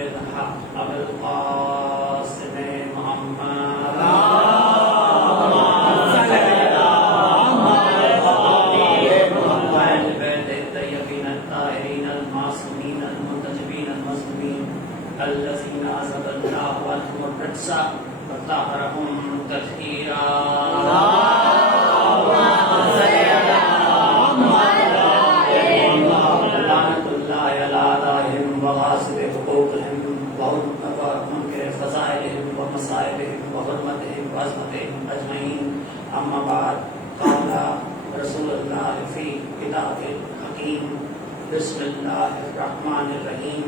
بالحق ابوالقاسم محمد اہل بیت الطیبین الطاہرین المعصومین المنتجبین المظلومین الذین اذهب الله عنهم الرجس وطهرهم تطہیرا وغاصب حقوقهم ومنكر فضائلهم ومصائبهم وحرمتهم وعظمتهم أجمعين. أما بعد قال رسول الله في كتاب الحكيم بسم الله الرحمن الرحيم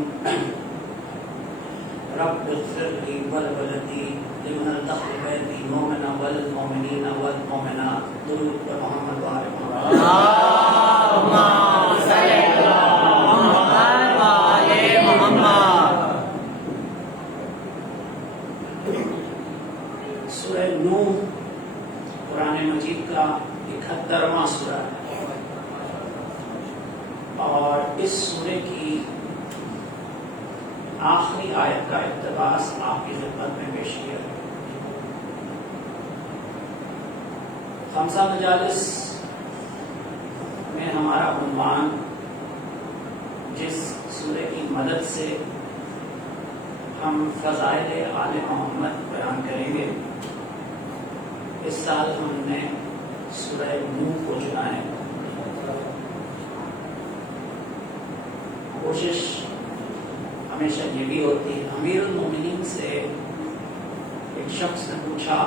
رب اغفر لي ولوالدي لمن التقى بيتي مؤمنا والمؤمنين والمؤمنات درود محمد وآل محمد. سورہ نوح قرآن مجید کا 71واں سورہ ہے اور اس سورے کی آخری آیت کا اقتباس آپ کی خدمت میں پیش کیا ہے. خمسہ مجالس میں ہمارا عنوان جس سورے کی مدد سے ہم فضائل آل محمد بیان کریں گے، اس سال ہم نے سورہ نوح کو چنا ہے. کوشش ہمیشہ یہ بھی ہوتی ہے. امیر المومنین سے ایک شخص نے پوچھا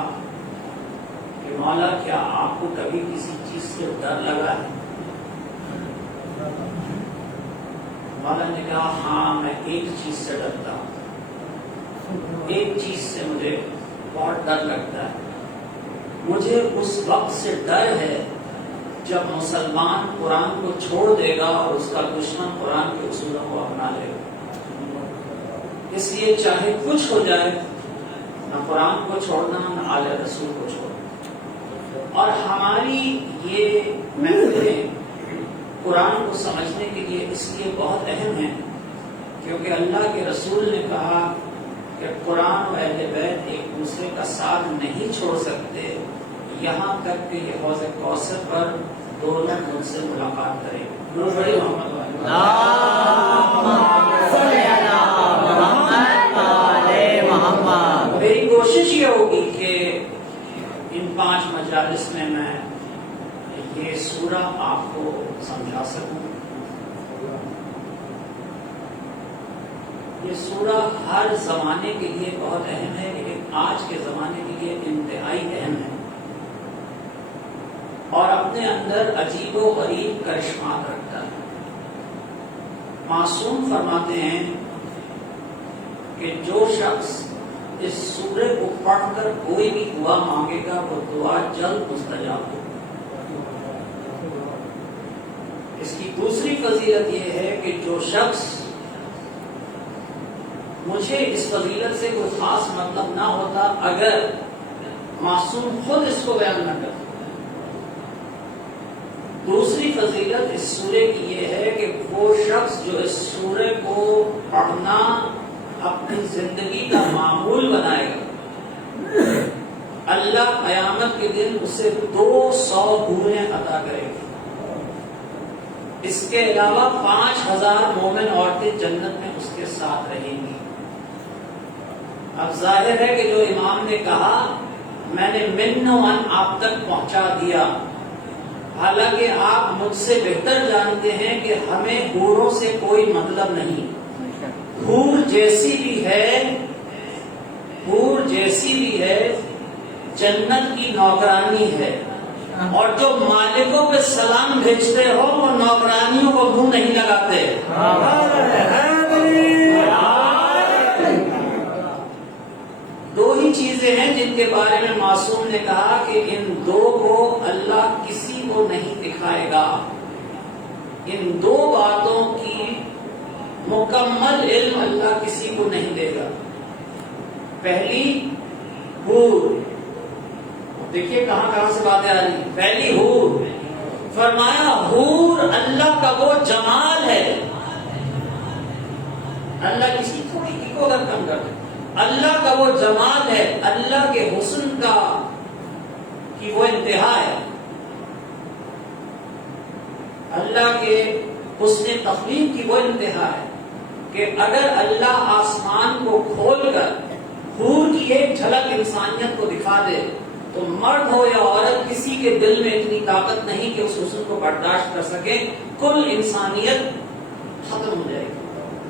کہ مولا کیا آپ کو کبھی کسی چیز سے ڈر لگا ہے؟ مولا نے کہا ہاں میں ایک چیز سے ڈرتا ہوں، ایک چیز سے مجھے بہت ڈر لگتا ہے. مجھے اس وقت سے ڈر ہے جب مسلمان قرآن کو چھوڑ دے گا اور اس کا دشمن قرآن کے اصولوں کو اپنا لے گا. اس لیے چاہے کچھ ہو جائے نہ قرآن کو چھوڑنا نہ آل رسول کو چھوڑنا. اور ہماری یہ محفلیں قرآن کو سمجھنے کے لیے اس لیے بہت اہم ہیں کیونکہ اللہ کے رسول نے کہا کہ قرآن و اہل بیت ایک دوسرے کا ساتھ نہیں چھوڑ سکتے یہاں تک کہ یہ حوض کوثر پر دونوں مجھ سے ملاقات کریں. میری کوشش یہ ہوگی کہ ان 5 مجالس میں یہ سورہ آپ کو سمجھا سکوں. یہ سورہ ہر زمانے کے لیے بہت اہم ہے لیکن آج کے زمانے کے لیے انتہائی اہم ہے اور اپنے اندر عجیب و غریب کرشمات رکھتا ہے. معصوم فرماتے ہیں کہ جو شخص اس سورہ کو پڑھ کر کوئی بھی دعا مانگے گا وہ دعا جلد مستجاب ہو. اس کی دوسری فضیلت یہ ہے کہ جو شخص مجھے اس فضیلت سے کوئی خاص مطلب نہ ہوتا اگر معصوم خود اس کو بیان نہ کرتا. دوسری فضیلت اس سورے کی یہ ہے کہ وہ شخص جو اس سورے کو پڑھنا اپنی زندگی کا معمول بنائے گا اللہ قیامت کے دن اسے 200 حوریں عطا کرے گا. اس کے علاوہ 5000 مومن عورتیں جنت میں اس کے ساتھ رہیں گی. اب ظاہر ہے کہ جو امام نے کہا میں نے من و ان آپ تک پہنچا دیا، حالانکہ آپ مجھ سے بہتر جانتے ہیں کہ ہمیں حوروں سے کوئی مطلب نہیں. حور جیسی بھی ہے جنت کی نوکرانی ہے اور جو مالکوں پہ سلام بھیجتے ہو وہ نوکرانیوں کو منہ نہیں لگاتے. دو ہی چیزیں ہیں جن کے بارے میں معصوم نے کہا کہ ان دو کو اللہ کسی کو نہیں دکھائے گا. ان دو باتوں کی مکمل علم اللہ کسی کو نہیں دے گا. پہلی حور، دیکھیے کہاں سے باتیں آ رہی. پہلی حور فرمایا حور اللہ کا وہ جمال ہے اللہ کسی تھوڑی کو اگر کم کر دے، اللہ کا وہ جمال ہے، اللہ کے حسن کا کی وہ انتہا ہے، اللہ کے حسن تخلیق کی وہ انتہا ہے کہ اگر اللہ آسمان کو کھول کر حور کی ایک جھلک انسانیت کو دکھا دے تو مرد ہو یا عورت کسی کے دل میں اتنی طاقت نہیں کہ اس حسن کو برداشت کر سکے، کل انسانیت ختم ہو جائے گی،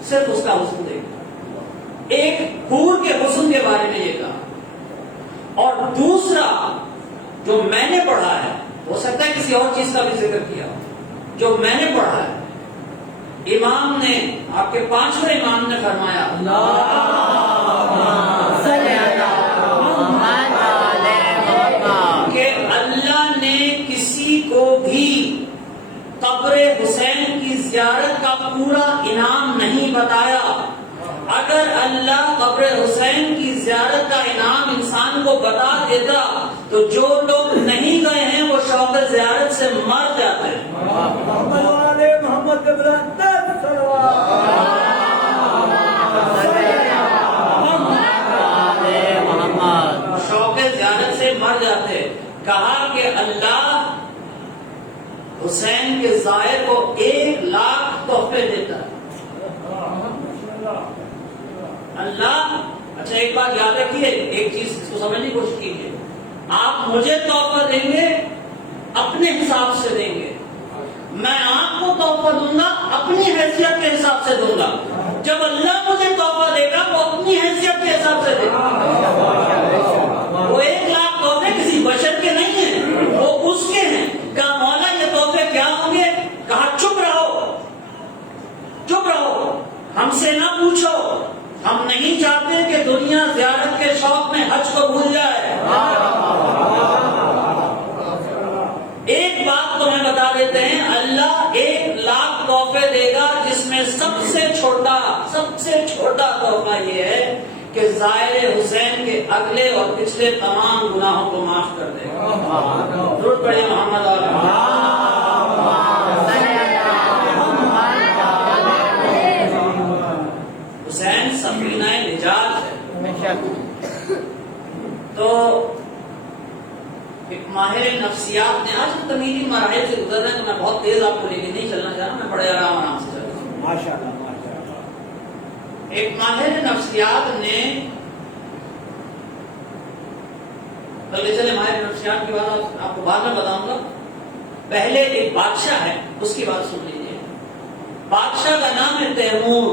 صرف اس کا حسن دے گا۔ ایک حور کے حسن کے بارے میں یہ کہا، اور دوسرا جو میں نے پڑھا ہے، ہو سکتا ہے کسی اور چیز کا بھی ذکر کیا، جو میں نے پڑھا ہے، امام نے، آپ کے 5ویں امام نے فرمایا کہ اللہ نے کسی کو بھی قبر حسین کی زیارت کا پورا انعام نہیں بتایا۔ اگر اللہ قبر حسین کی زیارت کا انعام انسان کو بتا دیتا تو جو لوگ نہیں گئے ہیں وہ شوق زیارت سے مر جاتے ہیں۔ شوق زیارت سے مر جاتے۔ کہا کہ اللہ حسین کے زائر کو 1,00,000 تحفے دیتا ہے۔ اللہ، اچھا ایک بات یاد رکھیے، ایک چیز اس کو سمجھنے کی کوشش کیجیے، آپ مجھے تحفہ دیں گے اپنے حساب سے دیں گے، میں آپ کو تحفہ دوں گا اپنی حیثیت کے حساب سے دوں گا۔ جب اللہ مجھے تحفہ دے گا وہ اپنی حیثیت کے حساب سے دے گا۔ وہ 1,00,000 تحفے کسی بشر کے نہیں ہیں، وہ اس کے ہیں۔ کہا مولا یہ تحفے کیا ہوں گے؟ کہا چپ رہو، چپ رہو، ہم سے نہ پوچھو، ہم نہیں چاہتے کہ دنیا زیارت کے شوق میں حج کو بھول جائے۔ ایک بات تمہیں بتا دیتے ہیں، اللہ 1,00,000 تحفے دے گا جس میں سب سے چھوٹا تحفہ یہ ہے کہ زائر حسین کے اگلے اور پچھلے تمام گناہوں کو معاف کر دے گا۔ درود پڑھیے محمد حسین سفینہ نجات ہے۔ تو ایک ماہر نفسیات نے، آج ہم تمیزی مراحل سے گزر رہے ہیں، میں بہت تیز آپ کو لے کے نہیں چلنا چاہ رہا، میں بڑے آرام سے چل رہا ہوں۔ ماشاءاللہ ماشاءاللہ۔ ایک ماہر نفسیات نے، بلکہ چلے ماہر نفسیات کی بات آپ کو بعد میں بتاؤں گا، پہلے ایک بادشاہ ہے، اس کی بات سن لیجیے۔ بادشاہ کا نام ہے تیمور۔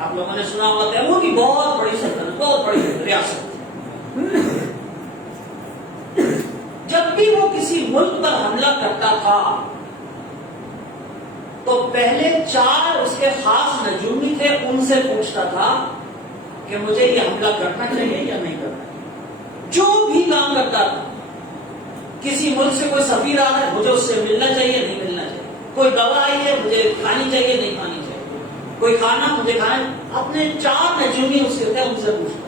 آپ لوگوں نے سنا ہوگا تیمور کی بہت بڑی سلطنت، بہت بڑی ریاست۔ جب بھی وہ کسی ملک پر حملہ کرتا تھا تو پہلے 4 اس کے خاص نجومی تھے، ان سے پوچھتا تھا کہ مجھے یہ حملہ کرنا چاہیے یا نہیں کرنا چاہیے۔ جو بھی کام کرتا تھا، کسی ملک سے کوئی سفیر آ رہا ہے، مجھے اس سے ملنا چاہیے نہیں ملنا چاہیے، کوئی دوا آئی ہے مجھے کھانی چاہیے نہیں کھانی چاہیے، کوئی کھانا مجھے کھانا، اپنے 4 نجومی اس کے تھے، ان سے پوچھتا۔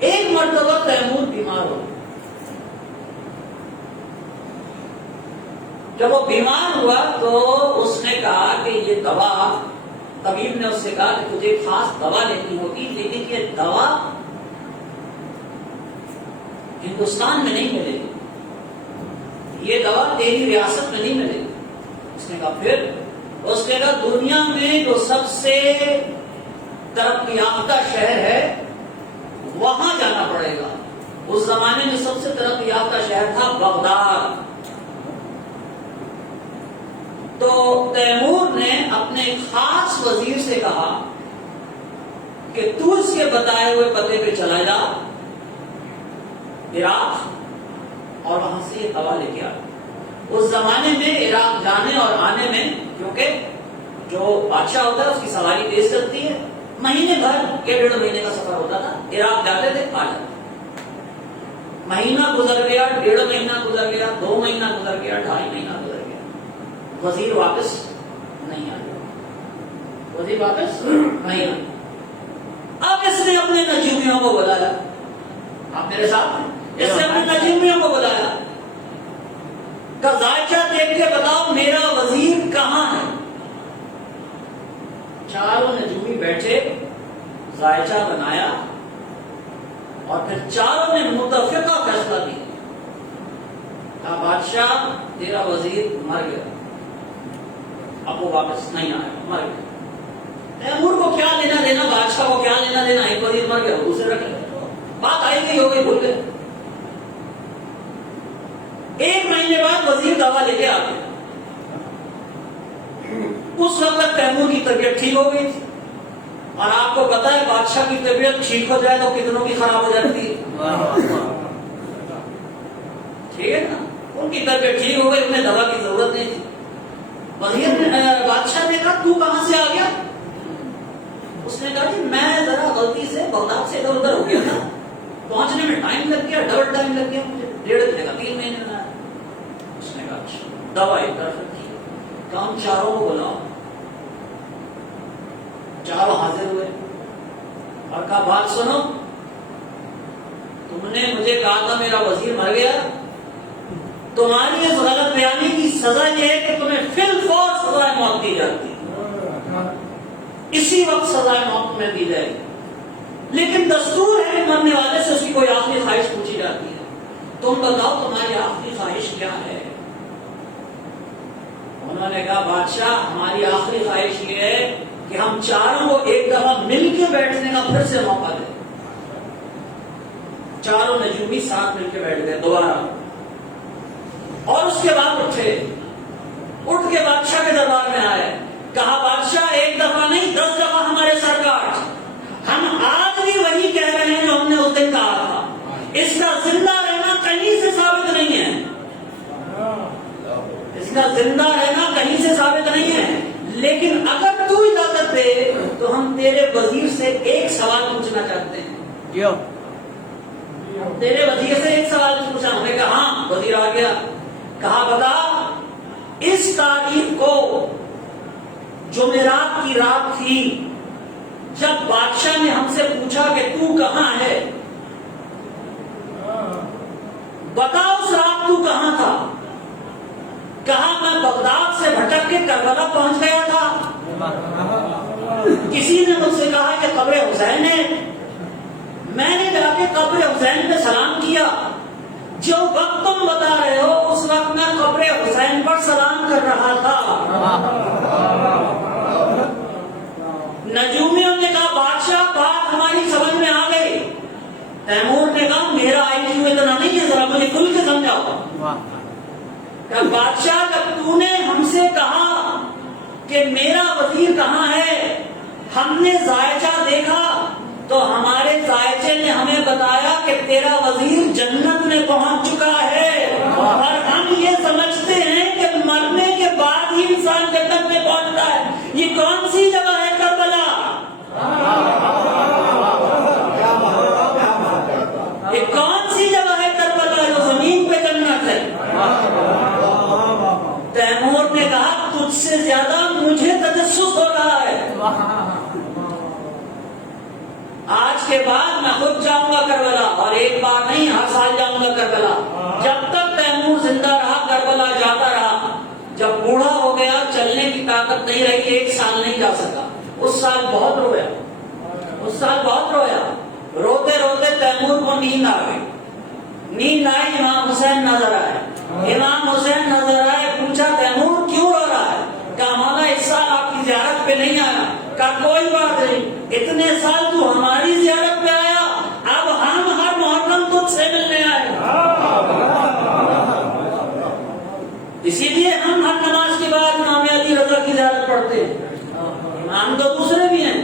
ایک مرتبہ تیمور بیمار ہو، جب وہ بیمار ہوا تو اس نے کہا کہ یہ دوا، طبیب نے اس سے کہا کہ تجھے خاص دوا لینی ہوگی، لیکن یہ دوا ہندوستان میں نہیں ملے گی، یہ دوا تیری ریاست میں نہیں ملے گی۔ اس نے کہا پھر؟ اس نے کہا دنیا میں جو سب سے ترقی یافتہ شہر ہے وہاں جانا پڑے گا۔ اس زمانے میں سب سے ترقی یافتہ شہر تھا بغداد۔ تو تیمور نے اپنے خاص وزیر سے کہا کہ تو اس کے بتائے ہوئے پتے پہ چلا جا عراق اور وہاں سے یہ دوا لے کے آ۔ اس زمانے میں عراق جانے اور آنے میں، کیونکہ جو بادشاہ ہوتا ہے اس کی سواری تیز چلتی ہے، مہینے بھر یا 1.5 مہینے کا سفر ہوتا تھا، عراق جاتے تھے آ جاتے، مہینہ گزر گیا، 1.5 مہینہ گزر گیا، 2 مہینہ گزر گیا، 2.5 مہینہ گزر گیا، وزیر واپس نہیں آیا، وزیر واپس نہیں آیا۔ اب اس نے اپنے نجومیوں کو بلایا، آپ میرے ساتھ ہیں، اس نے اپنے نجومیوں کو بلایا، کہ ذائقہ دیکھ کے بتاؤ میرا وزیر کہاں ہے؟ چاروں نجومی بیٹھے، ذائچہ بنایا اور پھر چاروں نے متفقہ فیصلہ دیا. کہا بادشاہ تیرا وزیر مر گیا، اب وہ واپس نہیں آیا، مر گیا. تیمور کو کیا لینا دینا، بادشاہ کو کیا لینا دینا، ایک وزیر مر گیا دوسرے رکھ لیا، بات آئی گئی ہو گئی، بھول گئے. 1 مہینے بعد وزیر دوا لے کے آ گیا. اس وقت تک تیمور کی طبیعت ٹھیک ہو گئی تھی، اور آپ کو پتا ہے بادشاہ کی طبیعت ٹھیک ہو جائے تو کتنوں کی خراب ہو جاتی ہے. ٹھیک ہے نا، ان کی طبیعت ٹھیک ہو گئی، انہیں دوا کی ضرورت نہیں تھی. وزیر نے بادشاہ نے کہا تو کہاں سے آ گیا؟ اس نے کہا جی میں ذرا غلطی سے بغداد سے ادھر ادھر ہو گیا تھا، پہنچنے میں ٹائم لگ گیا، ڈبل ٹائم لگ گیا مجھے، 1.5 مہینے کا 3 مہینے میں آیا. اس نے کہا اچھا دوا ایک طرف رکھی، کام چاروں کو بلاؤ. چاروں حاضر ہوئے اور کہا بات سنو، تم نے مجھے کہا تھا میرا وزیر مر گیا، تمہاری اس غلط بیانی کی سزا یہ ہے کہ تمہیں فی الفور سزائے موت دی جاتی ہے، اسی وقت سزائے موت میں دی جائے گی. لیکن دستور ہے کہ مرنے والے سے اس کی کوئی آخری خواہش پوچھی جاتی ہے، تم بتاؤ تمہاری آخری خواہش کیا ہے؟ انہوں نے کہا بادشاہ ہماری آخری خواہش یہ ہے کہ ہم چاروں کو ایک دفعہ مل کے بیٹھنے کا پھر سے موقع دیں. چاروں نجومی ساتھ مل کے بیٹھ گئے دوبارہ، اور اس کے بعد اٹھے، اٹھ کے بادشاہ کے دربار میں آئے. کہا بادشاہ 1 دفعہ نہیں 10 دفعہ ہمارے سر کاٹ، ہم آج بھی وہی کہہ رہے ہیں جو ہم نے اس دن کہا تھا. اس کا زندہ رہنا کہیں سے ثابت نہیں ہے، اس کا زندہ رہنا کہیں سے ثابت نہیں ہے. لیکن اگر تو اجازت دے تو ہم تیرے وزیر سے ایک سوال پوچھنا چاہتے ہیں. تیرے وزیر سے ایک سوال پوچھا. ہم نے کہا ہاں. وزیر آ گیا، کہا بتا اس تاریخ کو جمعرات کی رات تھی جب بادشاہ نے ہم سے پوچھا کہ تو کہاں ہے، بتا اس رات تو کہاں تھا. کہا میں بغداد سے بھٹک کے کربلا پہنچ گیا تھا، کسی نے مجھ سے کہا کہ قبر حسین ہے، میں نے جا کے قبر حسین پہ سلام کیا. جو وقت تم بتا رہے ہو اس وقت میں قبر حسین پر سلام کر رہا تھا. نجومیوں نے کہا بادشاہ بات ہماری سمجھ میں آ گئی. تیمور نے کہا میرا آئی کیو اتنا نہیں ہے، ذرا مجھے کھل کے سمجھاؤ. کہ بادشاہ جب تو نے ہم سے کہا کہ میرا وزیر کہاں ہے، ہم نے ذائچہ دیکھا تو ہمارے ذائچے نے ہمیں بتایا کہ تیرا وزیر جنت میں پہنچ چکا ہے، اور ہم یہ سمجھتے ہیں کہ مرنے کے بعد ہی انسان جنت میں پہنچتا ہے. یہ کون سی جگہ ہے کربلا؟ یہ کون سی جگہ ہے کربلا جو زمین پہ جنت ہے؟ تیمور نے کہا تجھ سے زیادہ مجھے تجسس ہو رہا ہے، آج کے بعد میں خود جاؤں گا کربلا، اور ایک بار نہیں ہر سال جاؤں گا کربلا. جب تک تیمور زندہ رہا کربلا جاتا رہا. جب بوڑھا ہو گیا، چلنے کی طاقت نہیں رہی، 1 سال نہیں جا سکا. اس سال بہت رویا، اس سال بہت رویا. روتے روتے تیمور کو نیند آ گئی. نیند آئی، امام حسین نظر آئے. امام حسین نظر آئے، پوچھا تیمور کیوں رو رہا ہے؟ کہا مولا اس سال آپ کی زیارت پہ نہیں آیا. کہا کوئی بات نہیں، اتنے سال تو ہماری زیارت پہ آیا، اب ہم ہر محرم تجھ سے ملنے آئے. اسی لیے ہم ہر نماز کے بعد امام علی رضا کی زیارت پڑھتے ہیں. امام تو دوسرے بھی ہیں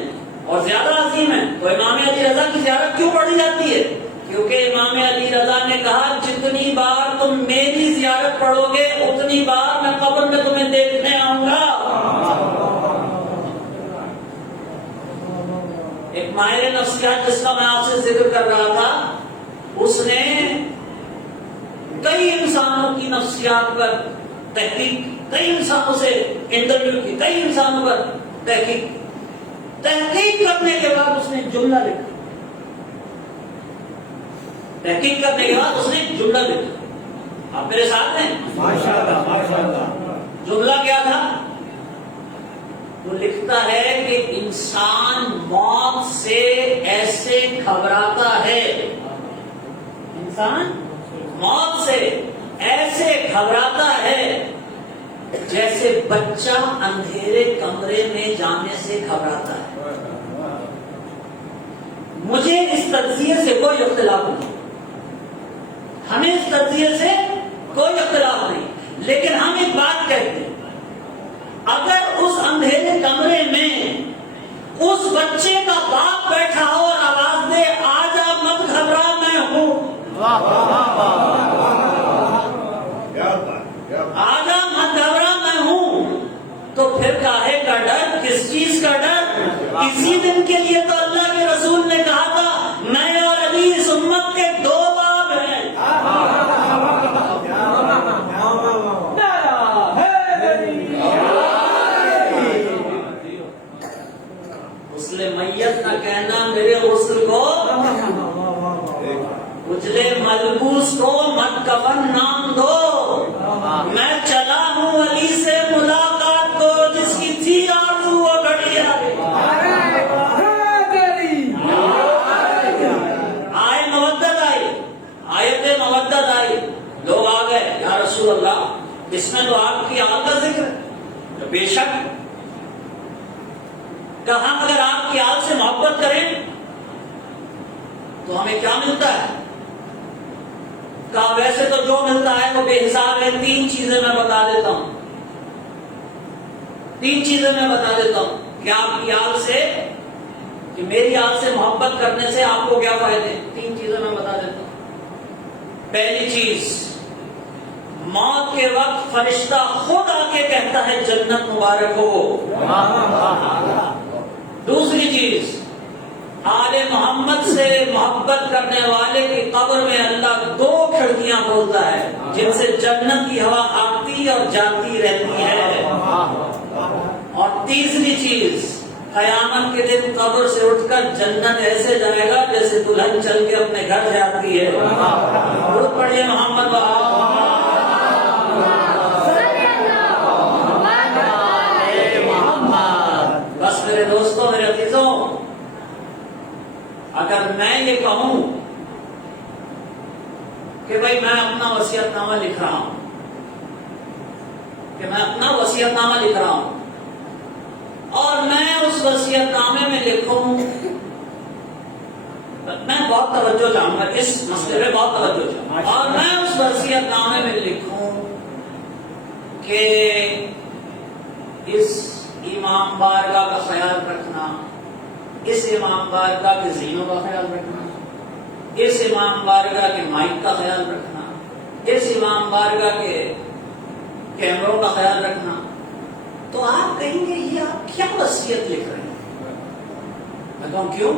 اور زیادہ عظیم ہیں، تو امام علی رضا کی زیارت کیوں پڑھی جاتی ہے؟ کیونکہ امام علی رضا نے کہا جتنی بار تم میری زیارت پڑھو گے اتنی بار میں قبر میں تمہیں دیکھنے آؤں گا. ایک ماہر نفسیات جس کا میں آپ سے ذکر کر رہا تھا، اس نے کئی انسانوں کی نفسیات پر تحقیق، کئی انسانوں سے انٹرویو کی، کئی انسانوں پر تحقیق کرنے کے بعد اس نے جملہ لکھا. تحقیق کرنے کے بعد اس نے جملہ لکھا. آپ میرے ساتھ ہیں؟ ماشاءاللہ ماشاءاللہ. جملہ کیا تھا؟ وہ لکھتا ہے کہ انسان موت سے ایسے گھبراتا ہے، انسان موت سے ایسے گھبراتا ہے جیسے بچہ اندھیرے کمرے میں جانے سے گھبراتا ہے۔ مجھے اس تجزیے سے کوئی اختلاف نہیں، ہمیں اس تجزیے سے کوئی اختلاف نہیں، لیکن ہم ایک بات کہتے ہیں، اگر اس اندھیرے کمرے میں اس بچے کا باپ بیٹھا ہو اور آواز دے آجا مت گھبرا میں ہوں، آجا مت گھبرا میں ہوں، تو پھر کاہے کا ڈر، کس چیز کا ڈر؟ اسی دن کے لیے تو اللہ کے رسول نے کہا تھا میں اور علی اس امت کے دو باب ہیں۔ غسل میت نہ کہنا میرے غسل کو، اجلے ملبوس کو مت کفن نام دو، میں چلا ہوں علی سے ملاقات کو، جس کی تھی آرزو وہ گھڑی آئی، آئے مودت آئی، آیت مودت آئی، لوگ آ گئے یا رسول اللہ اس میں تو آپ کی آل کا ذکر ہے، بے شک کہاں اگر آپ کی آل سے محبت کریں تو ہمیں کیا ملتا ہے؟ کہا ویسے تو جو ملتا ہے وہ بے حساب ہے، تین چیزیں میں بتا دیتا ہوں، تین چیزیں میں بتا دیتا ہوں کہ آپ کی آل سے، کہ میری آل سے محبت کرنے سے آپ کو کیا فائدے، تین چیزیں میں بتا دیتا ہوں۔ پہلی چیز، موت کے وقت فرشتہ خود آ کے کہتا ہے جنت مبارک ہو۔ دوسری چیز، آل محمد سے محبت کرنے والے کی قبر میں اللہ دو کھڑکیاں کھولتا ہے جن سے جنت کی ہوا آتی اور جاتی رہتی ہے۔ اور تیسری چیز، قیامت کے دن قبر سے اٹھ کر جنت ایسے جائے گا جیسے دلہن چل کے اپنے گھر جاتی ہے۔ درود پڑھیے محمد بس میرے دوستوں، میرے عزیزوں، اگر میں یہ کہوں کہ بھائی میں اپنا وصیت نامہ لکھ رہا ہوں، کہ میں اپنا وصیت نامہ لکھ رہا ہوں اور میں اس وصیت نامے میں لکھوں، میں بہت توجہ چاہوں گا اس مسئلے میں، بہت توجہ چاہوں گا، اور میں اس وصیت نامے میں لکھوں کہ اس امام بارگاہ کا خیال رکھنا، اس امام بارگاہ کے زینوں کا خیال رکھنا، اس امام بارگاہ کے مائک کا خیال رکھنا، اس امام بارگاہ کے کیمروں کا خیال رکھنا، تو آپ کہیں گے یہ آپ کیا وصیت لکھ رہے ہیں؟ میں کہوں کیوں؟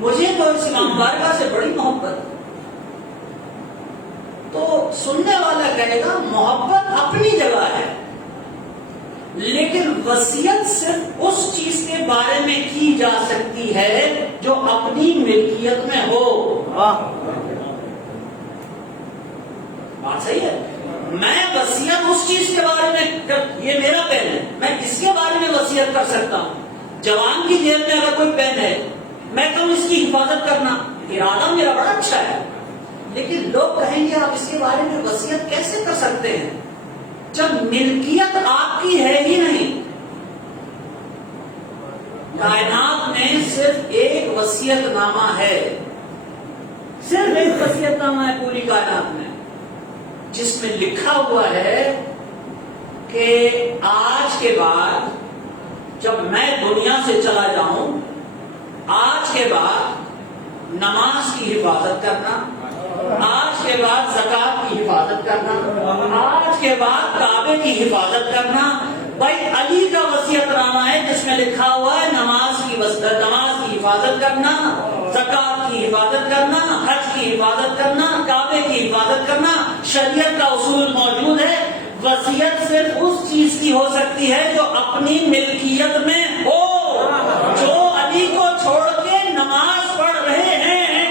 مجھے تو اس امام بارگاہ سے بڑی محبت۔ تو سننے والا کہے گا محبت اپنی جگہ ہے، لیکن وصیت صرف اس چیز کے بارے میں کی جا سکتی ہے جو اپنی ملکیت میں ہو۔ بات صحیح ہے؟ میں وصیت اس چیز کے بارے میں، یہ میرا پین ہے، میں اس کے بارے میں وصیت کر سکتا ہوں۔ جوان کی جیب میں اگر کوئی پین ہے، میں کہوں اس کی حفاظت کرنا، ارادہ میرا بڑا اچھا ہے، لیکن لوگ کہیں گے آپ اس کے بارے میں وصیت کیسے کر سکتے ہیں جب ملکیت آپ کی ہے ہی نہیں؟ کائنات میں صرف ایک وصیت نامہ ہے، صرف ایک وصیت نامہ ہے پوری کائنات میں، جس میں لکھا ہوا ہے کہ آج کے بعد جب میں دنیا سے چلا جاؤں، آج کے بعد نماز کی حفاظت کرنا، آج کے بعد زکات کی حفاظت کرنا، آج کے بعد کعبے کی حفاظت کرنا۔ بھائی علی کا وصیت نامہ ہے جس میں لکھا ہوا ہے نماز کی حفاظت کرنا، زکات کی حفاظت کرنا، حج کی حفاظت کرنا، کعبے کی حفاظت کرنا، شریعت کا اصول موجود ہے۔ وصیت صرف اس چیز کی ہو سکتی ہے جو اپنی ملکیت میں ہو۔ جو علی کو چھوڑ کے نماز پڑھ رہے ہیں،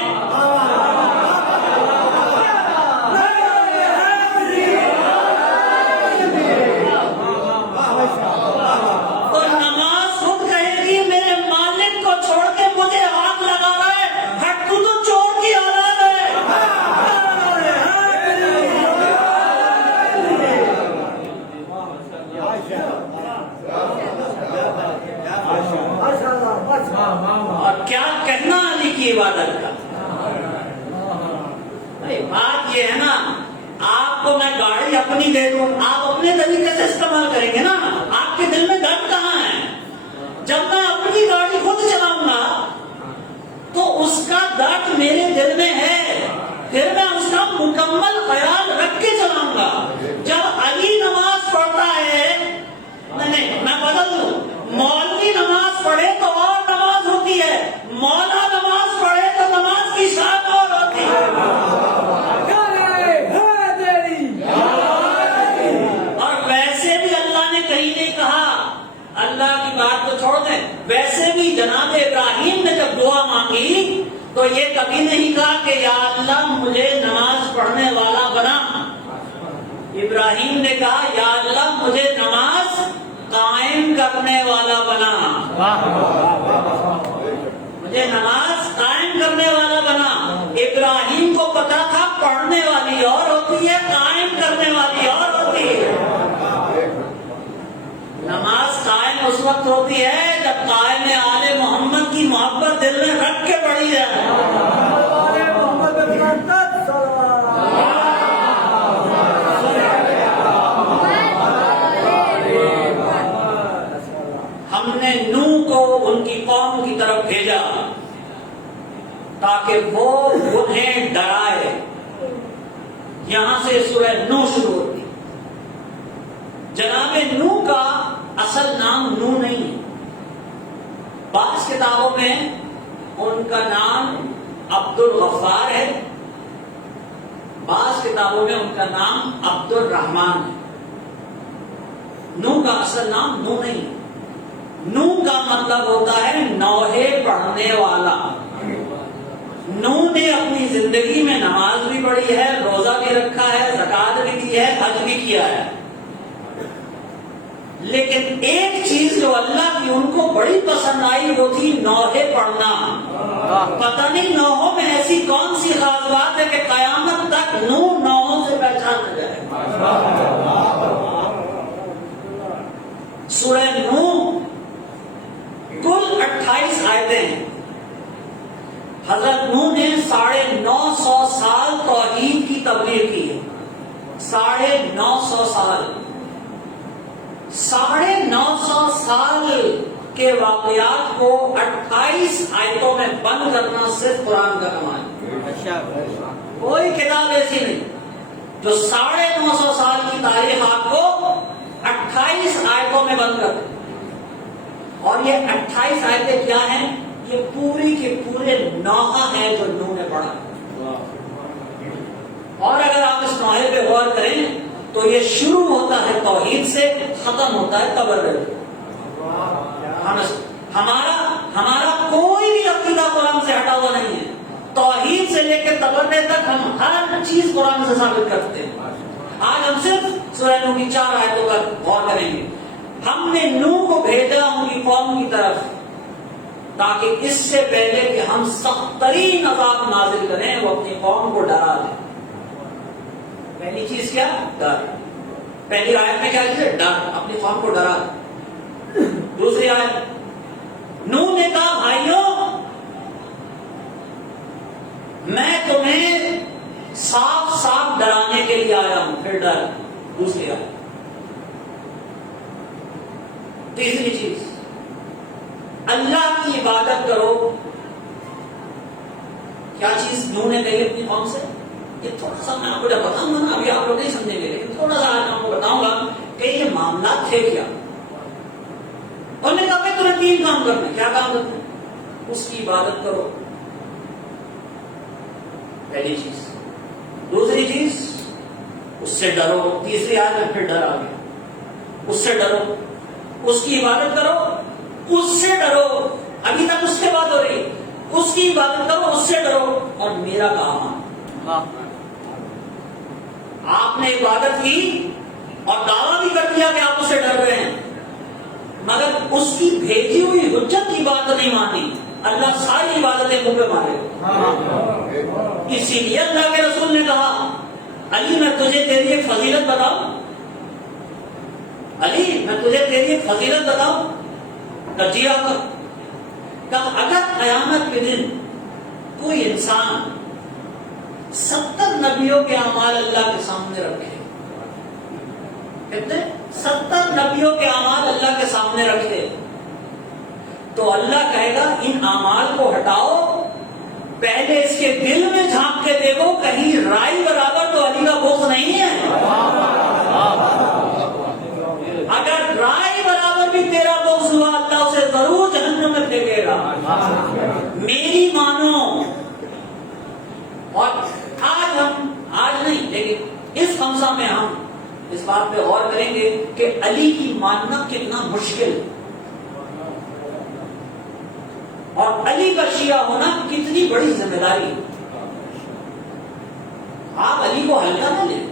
تو نماز خود کہے گی عبادت کا. بات یہ ہے نا، آپ کو میں گاڑی اپنی دے دوں، آپ اپنے طریقے سے استعمال کریں گے نا. آپ کے دل میں درد کہاں ہے؟ جب میں اپنی گاڑی خود چلاؤں گا تو اس کا درد میرے دل میں ہے، پھر میں اس کا مکمل خیال رکھ کے چلاؤں گا. جب علی نماز پڑھتا ہے، نہیں میں بدل دوں، مولوی نماز پڑھے تو اور نماز ہوتی ہے، مولا نماز پڑھے تو نماز کی شان اور ہوتی ہے. اور ویسے بھی اللہ نے کہیں نہیں کہا، اللہ کی بات تو چھوڑ دیں، ویسے بھی جناب ابراہیم نے جب دعا مانگی تو یہ کبھی نہیں کہا کہ یا اللہ مجھے نماز پڑھنے والا بنا. ابراہیم نے کہا یا اللہ مجھے نماز قائم کرنے والا بنا، مجھے نماز قائم کرنے والا بنا. ابراہیم کو پتا تھا پڑھنے والی اور ہوتی ہے، قائم کرنے والی اور ہوتی ہے. نماز قائم اس وقت ہوتی ہے جب قائم آل محمد کی محبت دل میں رکھ کے پڑھی جائے. ہم نے نوح کو ان کی قوم کی طرف بھیجا تاکہ وہ انہیں ڈرائے. یہاں سے سورہ نوح شروع ہوتی. جناب نوح کا اصل نام نوح نہیں ہے، بعض کتابوں میں ان کا نام عبد الغفار ہے، بعض کتابوں میں ان کا نام عبد الرحمان ہے. نوح کا اصل نام نوح نہیں ہے. نوح کا مطلب ہوتا ہے نوحے پڑھنے والا. نوح نے اپنی زندگی میں نماز بھی پڑھی ہے، روزہ بھی رکھا ہے، زکات بھی دی ہے، حج بھی کیا ہے، لیکن ایک چیز جو اللہ کی ان کو بڑی پسند آئی وہ تھی نوحے پڑھنا. پتہ نہیں نوحوں میں ایسی کون سی خاص بات ہے کہ قیامت تک نوح نوحوں سے پہچان نہ جائے. سورہ نوح کل 28 آیتیں ہیں. حضرت نوح نے 950 سال توحید کی تبلیغ کی ہے. 950 سال. 950 سال کے واقعات کو 28 آیتوں میں بند کرنا صرف قرآن کا کمال ہے. کوئی کتاب ایسی نہیں جو 950 سال کی تاریخ آپ کو 28 آیتوں میں بند کر دے. اور یہ 28 آیتیں کیا ہیں؟ یہ پوری کے پورے نوحہ ہیں جو نوح نے پڑھا. اور اگر آپ اس نوحے پہ غور کریں تو یہ شروع ہوتا ہے توحید سے، ختم ہوتا ہے تبرک. ہمارا کوئی بھی عقیدہ قرآن سے ہٹا ہوا نہیں ہے. توحید سے لے کے تبرک تک ہم ہر چیز قرآن سے ثابت کرتے ہیں. آج ہم صرف سورہ نوح کی 4 آیتوں پر غور کریں گے. ہم نے نوح کو بھیجا ان کی قوم کی طرف تاکہ اس سے پہلے کہ ہم سخت ترین عذاب نازل کریں وہ اپنی قوم کو ڈرا دیں. پہلی چیز کیا؟ ڈر. پہلی آیت میں کیا ہے؟ ڈر. اپنی قوم کو ڈرا دیں. دوسری آیت نوح نے کہا بھائیوں میں تمہیں صاف صاف ڈرانے کے لیے آیا ہوں. پھر ڈر. دوسری آیت. تیسری چیز اللہ کی عبادت کرو. کیا چیز نوح نے کہی اپنی قوم سے؟ یہ تھوڑا سا میں آپ کو جب بتاؤں گا نا ابھی آپ لوگ نہیں سمجھیں گے، لیکن تھوڑا سا آج آپ کو بتاؤں گا کہ یہ معاملات تھے کیا. انہوں نے کہا کہ تمہیں 3 کام کرنے. کیا کام کرنے؟ اس کی عبادت کرو. پہلی چیز. دوسری چیز اس سے ڈرو. تیسری آیت میں پھر ڈر آ گیا. اس سے ڈرو، اس کی عبادت کرو، اس سے ڈرو. ابھی تک اس کے بات ہو رہی. اس کی عبادت کرو، اس سے ڈرو اور میرا کام آ. آپ نے عبادت کی اور دعویٰ بھی کر دیا کہ آپ اسے ڈر رہے ہیں، مگر اس کی بھیجی ہوئی حجت کی بات نہیں مانی. اللہ ساری عبادتیں منہ پہ مارے. اسی لیے اللہ کے رسول نے کہا علی میں تجھے تیری ایک فضیلت بتاؤں. علی میں تجھے تیری ایک فضیلت بتاؤں. جی آپ کا اگر قیامت کے دن کوئی انسان 70 نبیوں کے اعمال اللہ کے سامنے رکھے، کتنے 70 نبیوں کے اعمال اللہ کے سامنے رکھے، تو اللہ کہے گا ان اعمال کو ہٹاؤ، پہلے اس کے دل میں جھانک کے دیکھو کہیں رائی برابر تو علی کا بغض نہیں ہے۔ اگر رائی برابر بھی تیرا بغض ہوا، اللہ اسے ضرور جہنم میں پھینکے گا۔ میری مانو۔ اور آج نہیں لیکن اس خمسہ میں ہم اس بات پہ غور کریں گے کہ علی کی ماننا کتنا مشکل ہے، اور علی کا شیعہ ہونا کتنی بڑی ذمہ داری۔ آپ علی کو ہلکا نہ لیں۔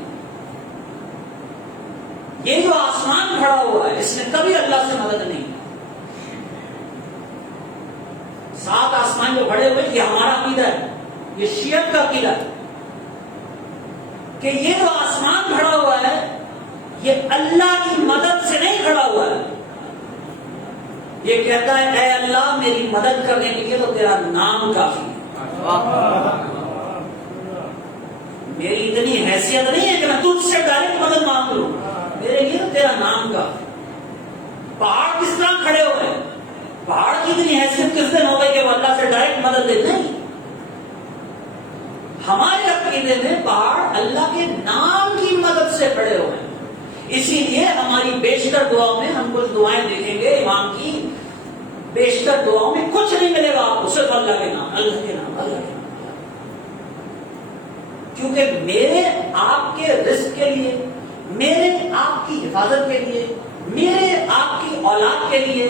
یہ جو آسمان کھڑا ہوا ہے اس نے کبھی اللہ سے مدد نہیں، 7 آسمان جو کھڑے ہوئے یہ ہمارا عقیدہ ہے، یہ شیعت کا عقیدہ ہے کہ یہ جو آسمان کھڑا ہوا ہے یہ اللہ کی مدد سے نہیں کھڑا ہوا ہے، یہ کہتا ہے اے اللہ میری مدد کرنے کے لیے تو تیرا نام کافی ہے، میری اتنی حیثیت نہیں ہے کہ میں تجھ سے ڈائریکٹ مدد مانگ لوں، میرے لیے تو تیرا نام کافی۔ پہاڑ کس طرح کھڑے ہوئے ہیں؟ پہاڑ کی اتنی حیثیت کس دن ہو گئی کہ وہ اللہ سے ڈائریکٹ مدد دے؟ نہیں، ہمارے عقیدے میں پہاڑ اللہ کے نام کی مدد سے کھڑے ہوئے ہیں۔ اسی لیے ہماری بیشتر دعاؤں میں ہم کچھ دعائیں دیکھیں گے امام کی، بیشتر دعاؤں میں کچھ نہیں ملے گا آپ کو، صرف اللہ کے نام، اللہ کے نام، اللہ کے نام، کیونکہ میرے آپ کے رزق کے لیے، میرے آپ کی حفاظت کے لیے، میرے آپ کی اولاد کے لیے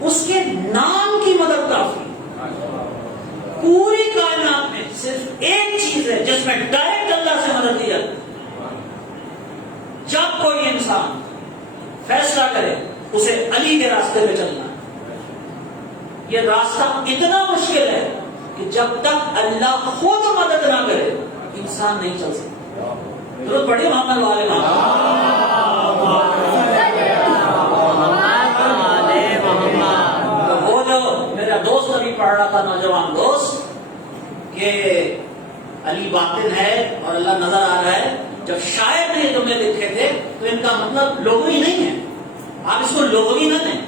اس کے نام کی مدد کافی۔ پوری کائنات میں صرف ایک چیز ہے جس میں ڈائریکٹ اللہ سے مدد لی جاتی ہے، جب کوئی انسان فیصلہ کرے اسے علی کے راستے پہ چلنا ہے۔ یہ راستہ اتنا مشکل ہے کہ جب تک اللہ خود مدد نہ کرے انسان نہیں چل سکتا۔ ضرورت پڑی محمد والے تو وہ جو میرا دوست ابھی پڑھ رہا تھا، نوجوان دوست، کہ علی باطن ہے اور اللہ نظر آ رہا ہے، جب شاعر نے یہ جملے لکھے تھے تو ان کا مطلب لغوی نہیں ہے، آپ اس کو لغوی نہ لیں،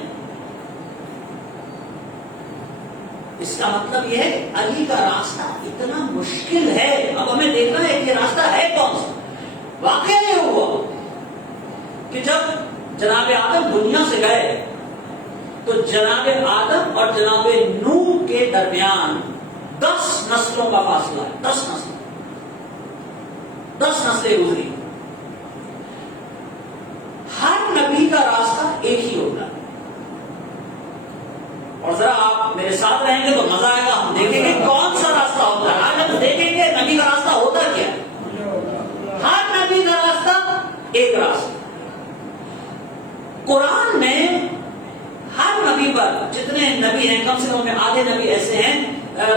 اس کا مطلب یہ ہے کہ علی کا راستہ اتنا مشکل ہے۔ اب ہمیں دیکھنا ہے کہ یہ راستہ ہے کون سا۔ واقعہ یہ ہوا کہ جب جناب آدم دنیا سے گئے تو جناب آدم اور جناب نوح کے درمیان 10 نسلوں کا فاصلہ ہے، 10 نسلیں گزری۔ ہر نبی کا راستہ ایک ہی ہوتا ہے، اور ذرا آپ میرے ساتھ رہیں گے تو مزہ آئے گا، ہم دیکھیں گے کون سا راستہ ہوتا ہے۔ آج ہم دیکھیں گے نبی کا راستہ ہوتا کیا ہے۔ ہر نبی کا راستہ ایک راستہ۔ قرآن میں ہر نبی پر جتنے نبی ہیں، کم سے کم آدھے نبی ایسے ہیں،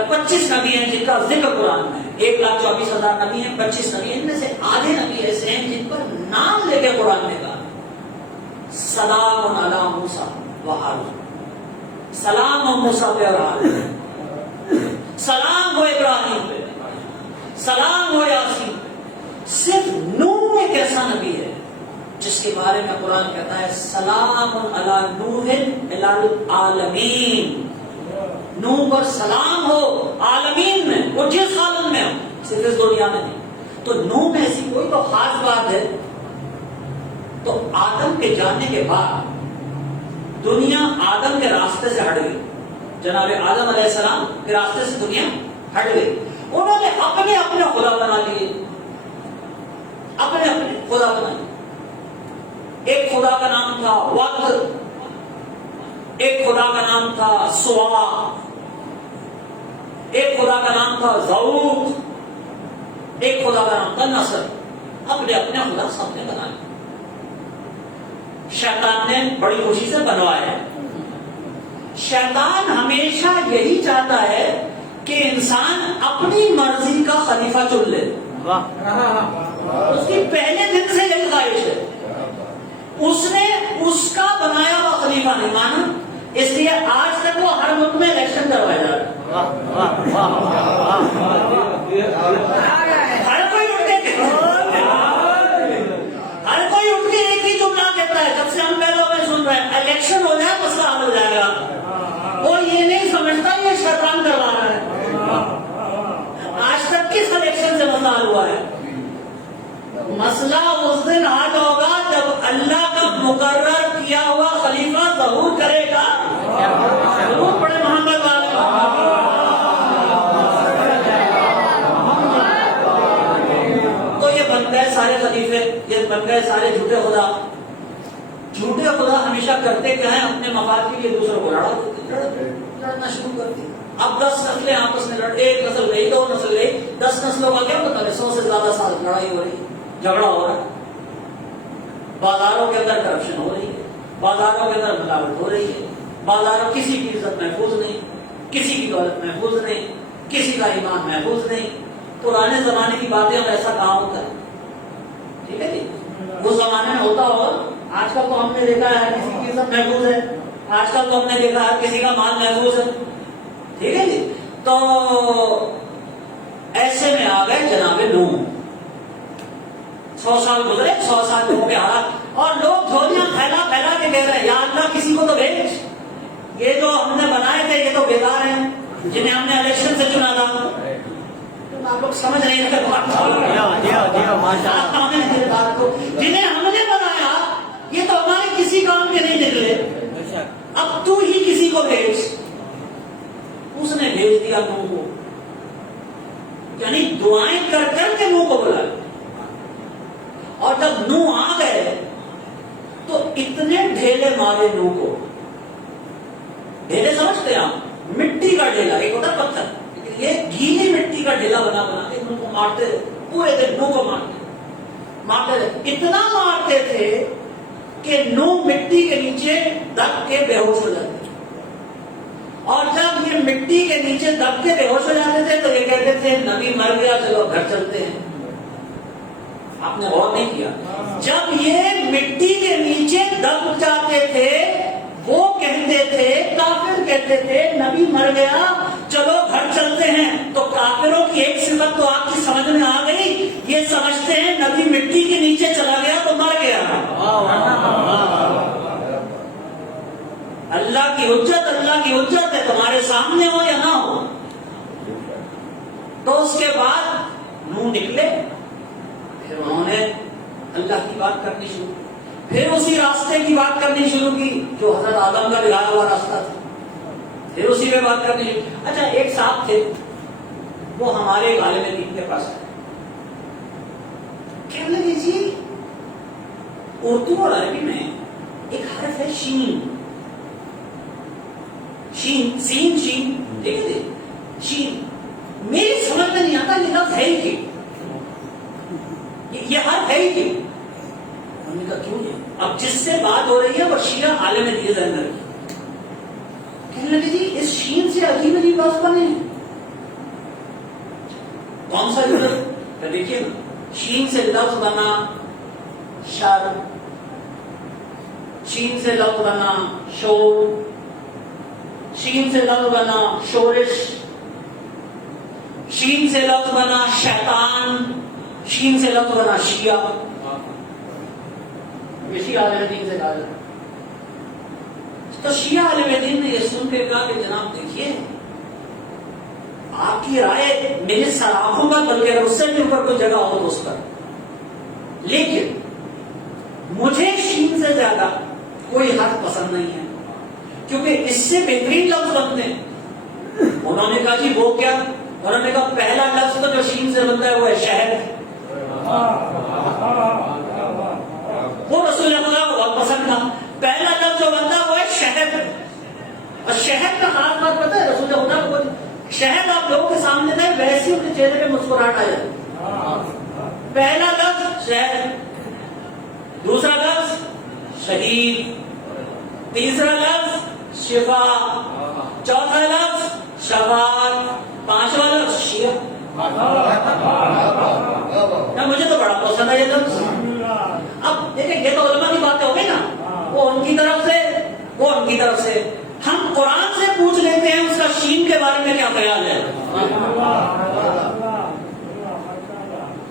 25 نبی ہیں جن کا ذکر قرآن میں ہے، 1,24,000 نبی ہیں، 25 نبی ہیں، ان میں سے آدھے نبی ایسے ہیں جن پر نام لے کے قرآن نے کہا سلام علی موسیٰ و ہارون، سلام و موسیٰ پہ اور ہارون، سلام ہو ابراہیم پہ، سلام ہو یاسین پہ۔ صرف نوح ایک ایسا نبی ہے جس کے بارے میں قرآن کہتا ہے سلام علی نوح الی العالمین، نوح پر سلام ہو عالمین میں، وہ جس عالم میں ہو، صرف اس دنیا میں نہیں۔ تو نوح میں ایسی کوئی تو خاص بات ہے۔ تو آدم کے جانے کے بعد دنیا آدم کے راستے سے ہٹ گئی، جناب آدم علیہ السلام کے راستے سے دنیا ہٹ گئی۔ انہوں نے اپنے اپنے خدا بنا لیے، اپنے اپنے خدا بنا لیے۔ ایک خدا کا نام تھا وقت، ایک خدا کا نام تھا سوا، ایک خدا کا نام تھا زعوق، ایک خدا کا نام تھا نصر۔ اپنے اپنے خدا سب نے بنا لیا۔ شیطان نے بڑی خوشی سے بنوایا۔ شیطان ہمیشہ یہی چاہتا ہے کہ انسان اپنی مرضی کا خلیفہ چن لے، اس کی پہلے دن سے یہی خواہش ہے۔ اس نے اس کا بنایا ہوا خلیفہ نہیں مانا، اس لیے آج تک وہ ہر ملک میں الیکشن کروایا جا رہا ہے. ہر کوئی اٹھ کے ایک ہی جملہ کہتا ہے. جب سے ہم پہلوں میں سن رہے ہیں الیکشن ہو جائے مسئلہ حل ہو جائے گا. وہ یہ نہیں سمجھتا یہ شیطان کروا رہا ہے. آج تک کس الیکشن سے مسئلہ حل ہوا ہے؟ مسئلہ اس دن حل ہوگا جب اللہ کا مقرر کیا ہوا خلیفہ ظہور کرے گا. ضرور پڑھے محمد والے. تو یہ بن گئے سارے خلیفے, یہ بن گئے سارے جھوٹے خدا. جھوٹے خدا ہمیشہ کرتے کیا ہیں؟ اپنے مفاد کے لیے دوسروں کو لڑنا شروع کر دیا. اب 10 نسلیں آپس میں لڑ, ایک نسل گئی, 2 نسل گئی, 10 نسلوں کا کیا مطلب ہے؟ 100 سے زیادہ سال لڑائی ہو رہی ہے, جھگڑا ہو رہا ہے. بازاروں کے اندر کرپشن ہو رہی ہے, بازاروں کے اندر ملاوٹ ہو رہی ہے, بازاروں کسی کی عزت محفوظ نہیں, کسی کی دولت محفوظ نہیں, کسی کا ایمان محفوظ نہیں. پرانے زمانے کی باتیں اب ایسا کہاں ہوتا ہے؟ ٹھیک ہے جی, اس زمانے میں ہوتا ہوگا. آج کل تو ہم نے دیکھا ہے کسی کی عزت محفوظ ہے, آج کل تو ہم نے دیکھا ہے کسی کا مال محفوظ ہے. ٹھیک ہے جی. تو ایسے میں آ گئے جناب نوح. 100 سال گزرے, 100 سال ہو کے حالات, اور لوگ جھولیاں پھیلا پھیلا کے کہہ رہے ہیں یا اللہ کسی کو تو بھیج. یہ جو ہم نے بنائے تھے یہ تو بیکار ہیں, جنہیں ہم نے الیکشن سے چنا تھا. آپ لوگ سمجھ رہے ہیں بات کو, جنہیں ہم نے بنایا یہ تو ہمارے کسی کام کے نہیں نکلے, اب تو ہی کسی کو بھیج. اس نے بھیج دیا نوح کو, یعنی دعائیں کر کر کے نوح کو بلایا. اور جب نوح آ گئے تو اتنے ڈھیلے مارے نوح کو. ڈھیلے سمجھتے ہیں آپ؟ مٹی کا ڈھیلا, ایک ہوتا پتھر, یہ گیلی مٹی کا ڈھیلا بنا بنا کے نوح کو مارتے رہے. پورے دن نوح کو مارتے رہے. اتنا مارتے تھے کہ نوح مٹی کے نیچے دب کے بے ہوش ہو جاتے. اور جب یہ مٹی کے نیچے دب کے بے ہوش ہو جاتے تھے تو یہ کہتے تھے نبی مر گیا, چلو گھر چلتے ہیں. آپ نے غور نہیں کیا, جب یہ مٹی کے نیچے دب جاتے تھے وہ کہتے تھے, کافر کہتے تھے نبی مر گیا چلو گھر چلتے ہیں. تو کافروں کی ایک صفت تو آپ کی سمجھ میں آ گئی, یہ سمجھتے ہیں نبی مٹی کے نیچے چلا گیا تو مر گیا. اللہ کی حجت ہے, تمہارے سامنے ہو یا نہ ہو. تو اس کے بعد نوح نکلے, پھر انہوں نے اللہ کی بات کرنی شروع, پھر اسی راستے کی بات کرنی شروع کی جو حضرت آدم کا بگایا ہوا راستہ تھا, پھر اسی پہ بات کرنی شروع. اچھا, ایک صاحب تھے, وہ ہمارے عالم دین کے پاس آئے, کہنے لگے جی اردو اور عربی میں ایک حرف ہے شین, سین شین, ٹھیک ہے شین, میری سمجھ میں نہیں آتا یہ لفظ ہے ہی کہ یہ حرف ہے ہی کہ. ہم نے کہا کیوں نہیں؟ اب جس سے بات ہو رہی ہے وہ شیعہ عالم دین اندر کی. کہنے لگے جی اس شین سے عجیب عجیب لفظ بنے ہیں. کون سا لفظ؟ دیکھیے نا, شین سے لفظ بنا شر, شین سے لفظ بنا شور, شین سے لفظ بنا شورش, شین سے لفظ بنا شیطان, شین سے لفظ بنا شیعہ. شیعہ عالم دین سے کہا. تو شیعہ عالم دین نے یہ سن کے کہا کہ جناب دیکھیے آپ کی رائے میرے سراخوں کا, بلکہ اگر اس سے بھی اوپر کوئی جگہ ہو تو اس پر, لیکن مجھے شین سے زیادہ کوئی حرف پسند نہیں ہے کیونکہ اس سے بہترین لفظ بنتے ہیں. انہوں نے کہا جی وہ کیا؟ انہوں نے کہا پہلا لفظ تو جو شین سے بنتا ہے وہ ہے شہد. وہ رسول اللہ کو بہت پسند تھا. پہلا لفظ جو بنتا ہے وہ ہے شہد, اور شہد کا خاص بات پتہ ہے رسول اللہ کو, شہد آپ لوگوں کے سامنے تھے ویسے ان کے چہرے پہ مسکراہٹ آ جاتی. پہلا لفظ شہد, دوسرا لفظ شہید, تیسرا لفظ شفا, چوتھا لفظ شفاعت, پانچواں لفظ شیعہ. مجھے تو بڑا پسند ہے یہ لفظ. اب دیکھیں یہ تو علماء کی باتیں ہو گئی نا, وہ ان کی طرف سے وہ ان کی طرف سے, بارے میں کیا خیال ہے؟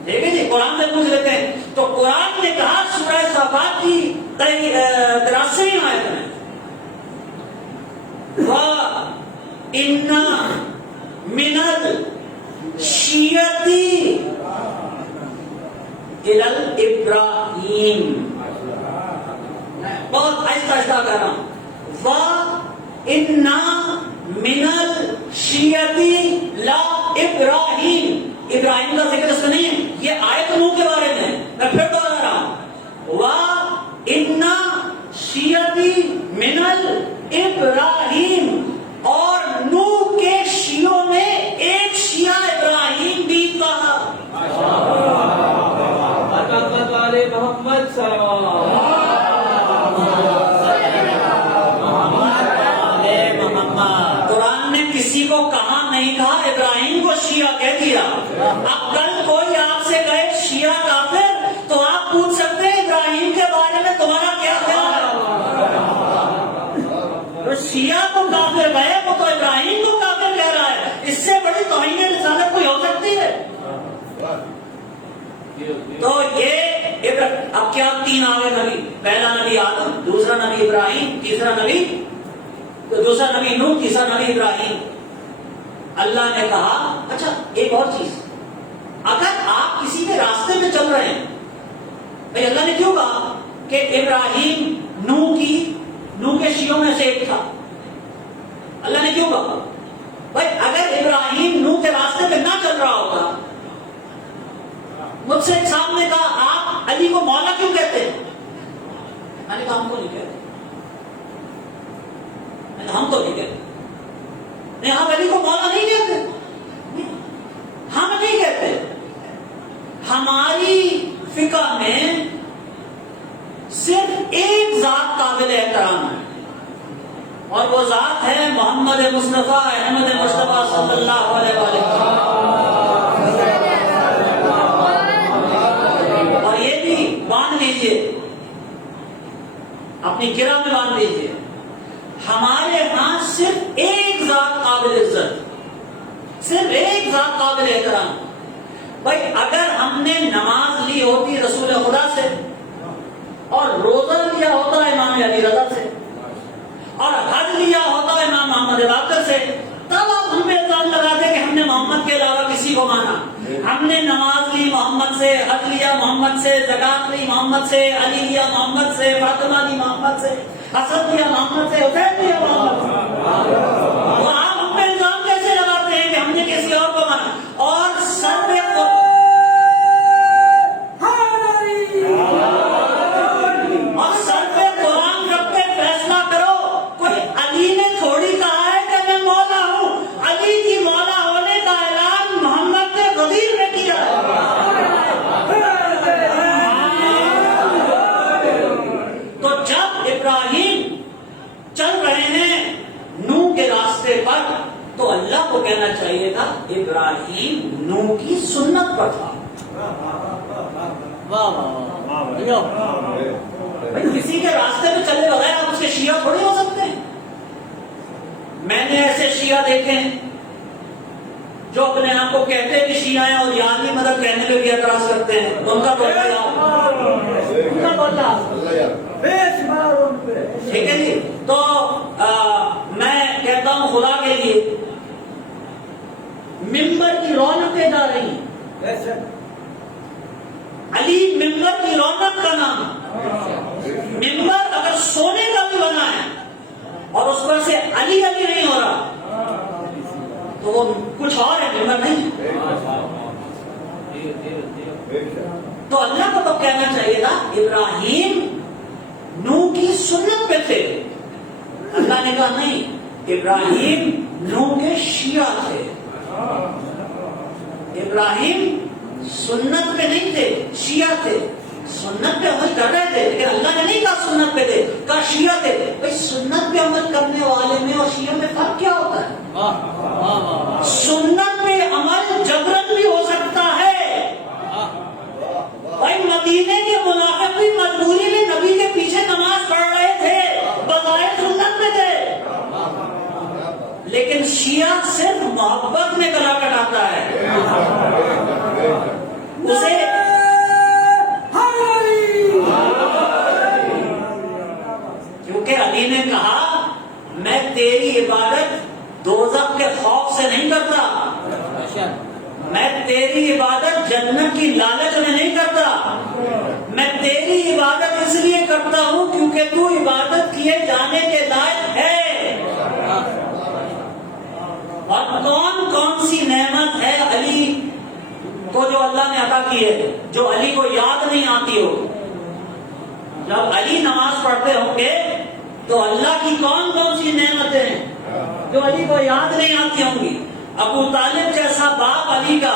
ٹھیک ہے جی، قرآن سے پوچھ لیتے ہیں. تو قرآن نے کہا سورہ صافات کی 83ویں آیت میں وَإِنَّ مِنَ الشِّيَّةِ إِلَى الْإِبْرَاهِيمِ. بہت آہستہ آہستہ کر رہا ہوں. وَإِنَّ مِنَ الشِّيَّةِ لَإِبْرَاهِيمِ. ابراہیم کا ذکر اس میں نہیں ہے. یہ آیت نوح کے بارے میں. میں پھر دوہرا رہا ہوں. وَإِنَّ الشِّيَّةِ مِنَ الْإِبْرَاهِيمِ. اور نوح کے شیعوں میں ایک شیعہ ابراہیم بھی تھا. محمد صلی اللہ علیہ وسلم. قرآن نے کسی کو کہا نہیں کہا ابراہیم کو شیعہ کہہ دیا. اب کل کوئی آپ سے کہے شیعہ کافر تو آپ پوچھ سکتے ہیں ابراہیم کے بارے میں تمہارا کیا خیال ہے؟ تو شیعہ کو کافر کہے وہ تو ابراہیم کو کافر کہہ رہا ہے. اس سے بڑی توہین رسالت کوئی ہو سکتی ہے؟ تو یہ اب کیا تین آگے نبی. پہلا نبی آدم، دوسرا نبی ابراہیم، تیسرا نبی نوح، تیسرا نبی ابراہیم. اللہ نے کہا اچھا ایک اور چیز، اگر آپ کسی کے راستے میں چل رہے ہیں، بھائی اللہ نے کیوں کہا کہ ابراہیم نوح کے شیعوں میں سے ایک تھا؟ اللہ نے کیوں کہا؟ بھائی اگر ابراہیم نوح کے راستے میں نہ چل رہا ہوتا، مجھ سے ایک صاحب نے کہا آپ علی کو مولا کیوں کہتے ہیں؟ میں نے کہا ہم کو نہیں کہتے. ہم تو نہیں کہتے. نہیں ہم علی کو مولا نہیں کہتے. ہم نہیں کہتے. ہماری فقہ میں صرف ایک ذات قابل احترام ہے اور وہ ذات ہے محمد مصطفیٰ احمد مصطفیٰ صلی اللہ علیہ وسلم. اور یہ بھی باندھ لیجیے، اپنی گرہ میں باندھ لیجیے، ہمارے ہاں صرف ایک ذات قابل عزت، صرف ایک ذات قابل احترام. بھائی اگر ہم نے نماز لی ہوتی رسول خدا سے اور روزہ لیا ہوتا امام علی رضا سے اور حج لیا ہوتا امام محمد باقر سے، تب آپ ہم پہ الزام لگاتے کہ ہم نے محمد کے علاوہ کسی کو مانا. ہم نے نماز لی محمد سے، حج لیا محمد سے، زکات لی محمد سے، علی لیا محمد سے، فاطمہ لی محمد سے، حسن لیا محمد سے، حسین لیا محمد سے. تو آپ ہم پہ الزام کیسے لگاتے ہیں کہ ہم نے کسی اور کو مانا؟ اور سر پہ قرآن رکھ کے فیصلہ کرو. کوئی علی نے تھوڑی کہا ہے کہ میں مولا ہوں. علی کی مولا ہونے کا اعلان محمد نے غدیر میں کیا ہے. تو جب ابراہیم چل رہے ہیں نوح کے راستے پر تو اللہ کو کہنا چاہیے تھا ابراہیم نوح کی سنت پر تھا. کسی کے راستے میں چلے بغیر آپ اس کے شیعہ تھوڑی ہو سکتے ہیں. میں نے ایسے شیعہ دیکھے ہیں جو اپنے آپ کو کہتے ہیں کہ شیعہ ہیں اور یعنی مدد کہنے پہ بھی اعتراض کرتے ہیں. ان کا بولنا ٹھیک ہے جی. تو میں کہتا ہوں خدا کے لیے ممبر کی رونقیں جا رہی ہیں. علی ممبر کی رونق کا نام. ممبر اگر سونے کا بھی بنا ہے اور اس پر سے علی علی نہیں ہو رہا تو وہ کچھ اور ہے، ممبر نہیں. تو اللہ کو تو کہنا چاہیے تھا ابراہیم نوح کی سنت پہ تھے. اللہ نے کہا نہیں، ابراہیم نوح کے شیعہ تھے. ابراہیم سنت پہ نہیں تھے، شیعہ تھے. سنت پہ عمل کر رہے تھے لیکن اللہ نے نہیں کہا سنت پہ تھے، کہا شیعہ تھے. بھائی سنت پہ عمل کرنے والے میں اور شیعہ میں فرق کیا ہوتا ہے؟ سنت پہ عمل جبرن بھی ہو سکتا ہے. بھائی مدینے کے منافق بھی مجبوری میں نبی کے پیچھے نماز پڑھ رہے تھے، بظاہر سنت میں تھے، لیکن شیعہ صرف محبت میں گلا کٹاتا ہے، اسے کیونکہ علی نے کہا میں تیری عبادت دوزخ کے خوف سے نہیں کرتا، میں تیری عبادت جنت کی لالچ میں نہیں کرتا، میں تیری عبادت اس لیے کرتا ہوں کیونکہ تو عبادت کیے جانے کے لائق ہے۔ اور کون کون سی نعمت ہے علی کو جو اللہ نے عطا کی ہے جو علی کو یاد نہیں آتی ہو؟ جب علی نماز پڑھتے ہوں گے تو اللہ کی کون کون سی نعمتیں ہیں جو علی کو یاد نہیں آتی ہوں گی؟ ابو طالب جیسا باپ علی کا،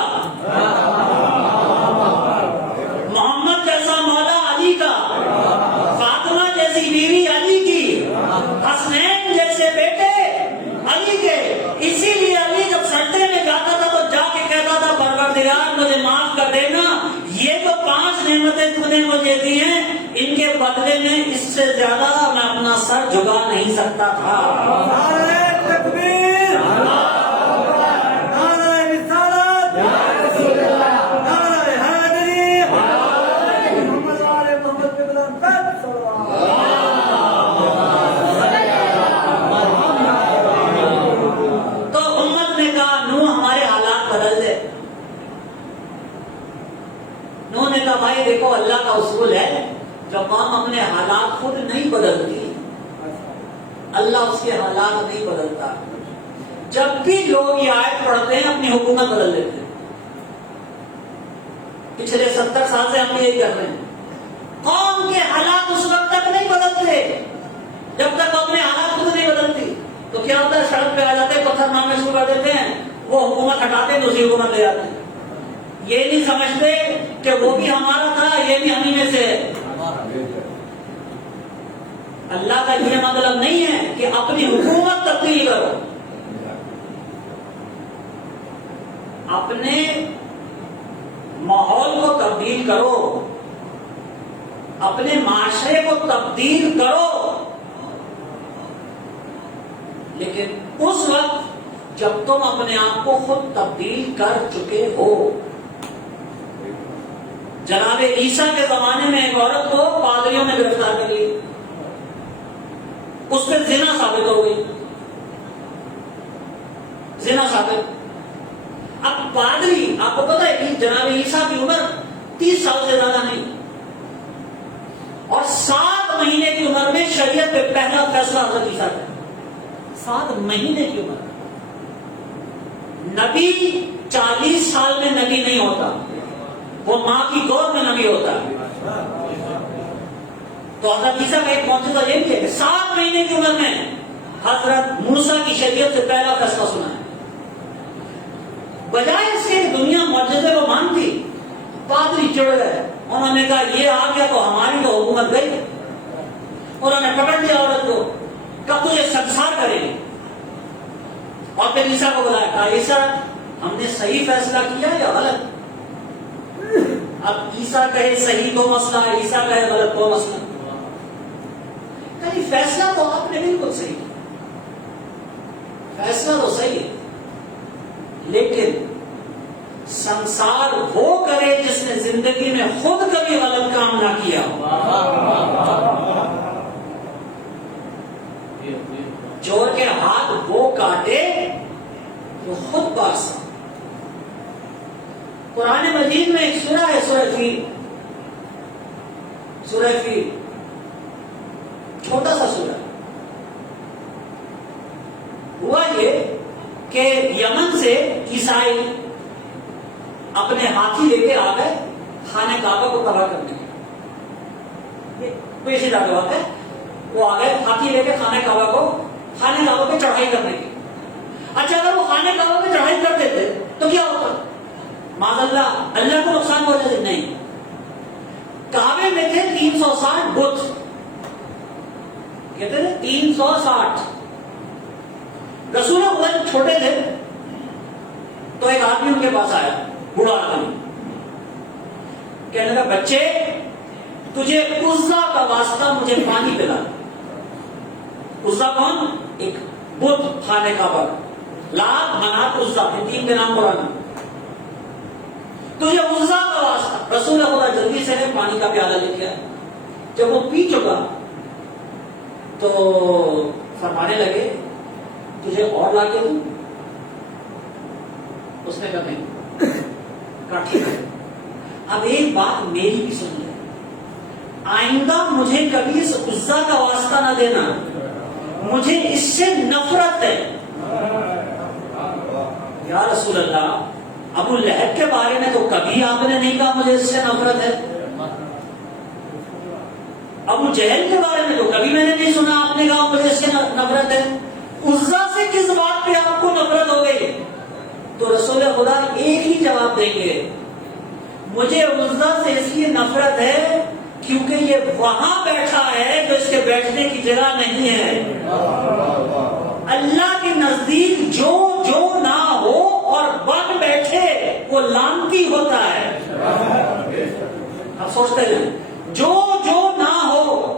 محمد جیسا مولا علی کا، فاطمہ جیسی بیوی علی کی، حسنین جیسے بیٹے علی کے۔ اسی لیے علی جب سجدے میں جاتا تھا تو جا کے کہتا تھا پروردگار مجھے معاف کر دینا، یہ تو 5 نعمتیں تو نے مجھے دی ہیں، ان کے بدلے میں اس سے زیادہ میں اپنا سر جھکا نہیں سکتا تھا۔ بھائی دیکھو اللہ کا اصول ہے جب قوم اپنے حالات خود نہیں بدلتی اللہ اس کے حالات نہیں بدلتا۔ جب بھی لوگ یہ آیت پڑھتے ہیں اپنی حکومت بدل لیتے ہیں۔ پچھلے 70 سال سے ہم یہی کر رہے ہیں۔ قوم کے حالات اس وقت تک نہیں بدلتے جب تک اپنے حالات خود نہیں بدلتی۔ تو کیا ہوتا ہے، سڑک پہ آ جاتے ہیں، پتھر مارنے شروع کر دیتے ہیں، وہ حکومت ہٹاتے ہیں دوسری حکومت لے آتے ہیں۔ یہ نہیں سمجھتے کہ وہ بھی ہمارا تھا، یہ بھی ہمیں میں سے ہے۔ اللہ کا یہ مطلب نہیں ہے کہ اپنی حکومت تبدیل کرو، اپنے ماحول کو تبدیل کرو، اپنے معاشرے کو تبدیل کرو، لیکن اس وقت جب تم اپنے آپ کو خود تبدیل کر چکے ہو۔ جناب عیسیٰ کے زمانے میں ایک عورت کو پادریوں نے گرفتار کر لی، اس پہ زنا ثابت ہو گئی، زنا ثابت۔ اب پادری، آپ کو پتا ہے کہ جناب عیسیٰ کی عمر 30 سال سے زیادہ نہیں، اور 7 مہینے کی عمر میں شریعت پہ پہلا فیصلہ حضرت عیسیٰ کا۔ 7 مہینے کی عمر۔ نبی 40 سال میں نبی نہیں ہوتا، وہ ماں کی گود میں نبی ہوتا ہے۔ تو حضرت عیسیٰ کا ایک معجزہ یہ بھی ہے کہ 7 مہینے کی عمر میں حضرت موسیٰ کی شریعت سے پہلا فیصلہ سنا ہے۔ بجائے اس کے دنیا معجزے کو مانتی، پادری چڑھ گئے، انہوں نے کہا یہ آ گیا تو ہماری تو حکومت گئی۔ انہوں نے پکڑ لیا عورت کو، کہا تجھے سنسار کرے گی، اور پھر عیسیٰ کو بلایا، کہا عیسیٰ ہم نے صحیح فیصلہ کیا یا غلط؟ اب عیسیٰ کہے صحیح تو مسئلہ ہے، عیسیٰ کہے غلط تو مسئلہ۔ کہیں فیصلہ تو آپ نے بالکل صحیح کیا، فیصلہ تو صحیح ہے، لیکن سنسار وہ کرے جس نے زندگی میں خود کبھی غلط کام نہ کیا۔ چور کے ہاتھ وہ کاٹے جو خود پاسا۔ قرآن مجید میں ایک سورہ ہے، سورہ فیل، سورہ فیل، چھوٹا سا سورہ۔ ہوا یہ کہ یمن سے عیسائی اپنے ہاتھی لے کے آ گئے خانہ کعبہ کو تباہ کرنے کے۔ کوئی ایسی جگہ بات ہے، وہ آ گئے ہاتھی لے کے خانہ کعبہ پہ چڑھائی کرنے کی۔ اچھا اگر وہ خانہ کعبہ پہ چڑھائی کر دیتے تو کیا ہوتا؟ معاذ اللہ، اللہ کو نقصان ہو جاتے؟ نہیں۔ کعبے میں تھے 360 بت، کہتے تھے 360۔ رسول اللہ چھوٹے تھے تو ایک آدمی ان کے پاس آیا، بوڑھا آدمی، کہنے لگا بچے تجھے عزا کا واسطہ مجھے پانی پلا۔ عزا کون؟ ایک بت خانہ کعبہ کا۔ لات منات عزا، یہ تین کے نام قرآن میں. تجھے عزا کا واسطہ. رسول خدا جلدی سے پانی کا پیالہ لے کے آئے. جب وہ پی چکا تو فرمانے لگے تجھے اور لا کے دوں؟ اس نے کہا نہیں. کہا ٹھیک ہے. اب ایک بات میری بھی سن لے، آئندہ مجھے کبھی اس عزا کا واسطہ نہ دینا، مجھے اس سے نفرت ہے. یا رسول اللہ، ابو لہب کے بارے میں تو کبھی آپ نے نہیں کہا مجھے اس سے نفرت ہے. ابو جہل کے بارے میں تو کبھی میں نے نہیں سنا آپ نے کہا مجھے اس سے نفرت ہے. عزا سے کس بات پہ آپ کو نفرت ہو گئی؟ تو رسول خدا ایک ہی جواب دیں گے، مجھے عزا سے اس لیے نفرت ہے کیونکہ یہ وہاں بیٹھا ہے جو اس کے بیٹھنے کی جگہ نہیں ہے. اللہ کے نزدیک جو جو نہ ہو اور بن بیٹھے وہ لعنتی ہوتا ہے. آپ سوچتے ہیں جو جو نہ ہو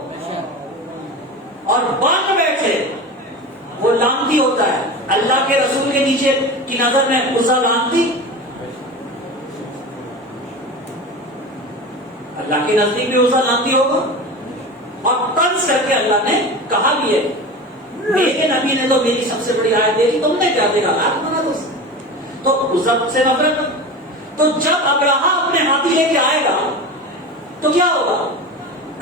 اور بن بیٹھے وہ لعنتی ہوتا ہے. اللہ کے رسول کے نیچے کی نظر میں عزا لعنتی، اللہ کے نزدیک بھی عزا لعنتی ہوگا. اور طنز کر کے اللہ نے کہا بھی ہے، میرے نبی نے تو میری سب سے بڑی آیت دیکھی، تم نے کیا دیکھا؟ لات منا تو عزا سے نفرت. تو جب ابراہا اپنے ہاتھی لے کے آئے گا تو کیا ہوگا؟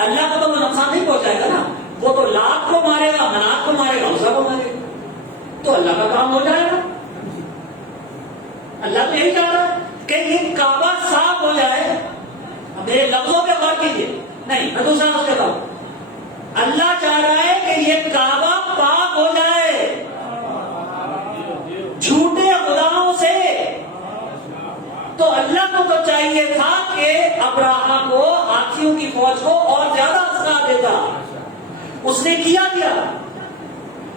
اللہ کو تو وہ نقصان نہیں پہنچائے گا نا، وہ تو لات کو مارے گا، منات کو مارے گا، عزا کو مارے گا. تو اللہ کا کام ہو جائے گا. اللہ تو یہی چاہ رہا ہے کہ یہ کعبہ صاف ہو جائے. میرے لفظوں پہ غور کیجیے، نہیں میں دوسرا لفظ کہتا ہوں. اللہ چاہ رہا ہے کہ یہ کعبہ پاک ہو جائے جھوٹے خداؤں سے. تو اللہ کو تو چاہیے تھا کہ ابراہا کو، ہاتھیوں کی فوج کو اور زیادہ اثرات دیتا. اس نے کیا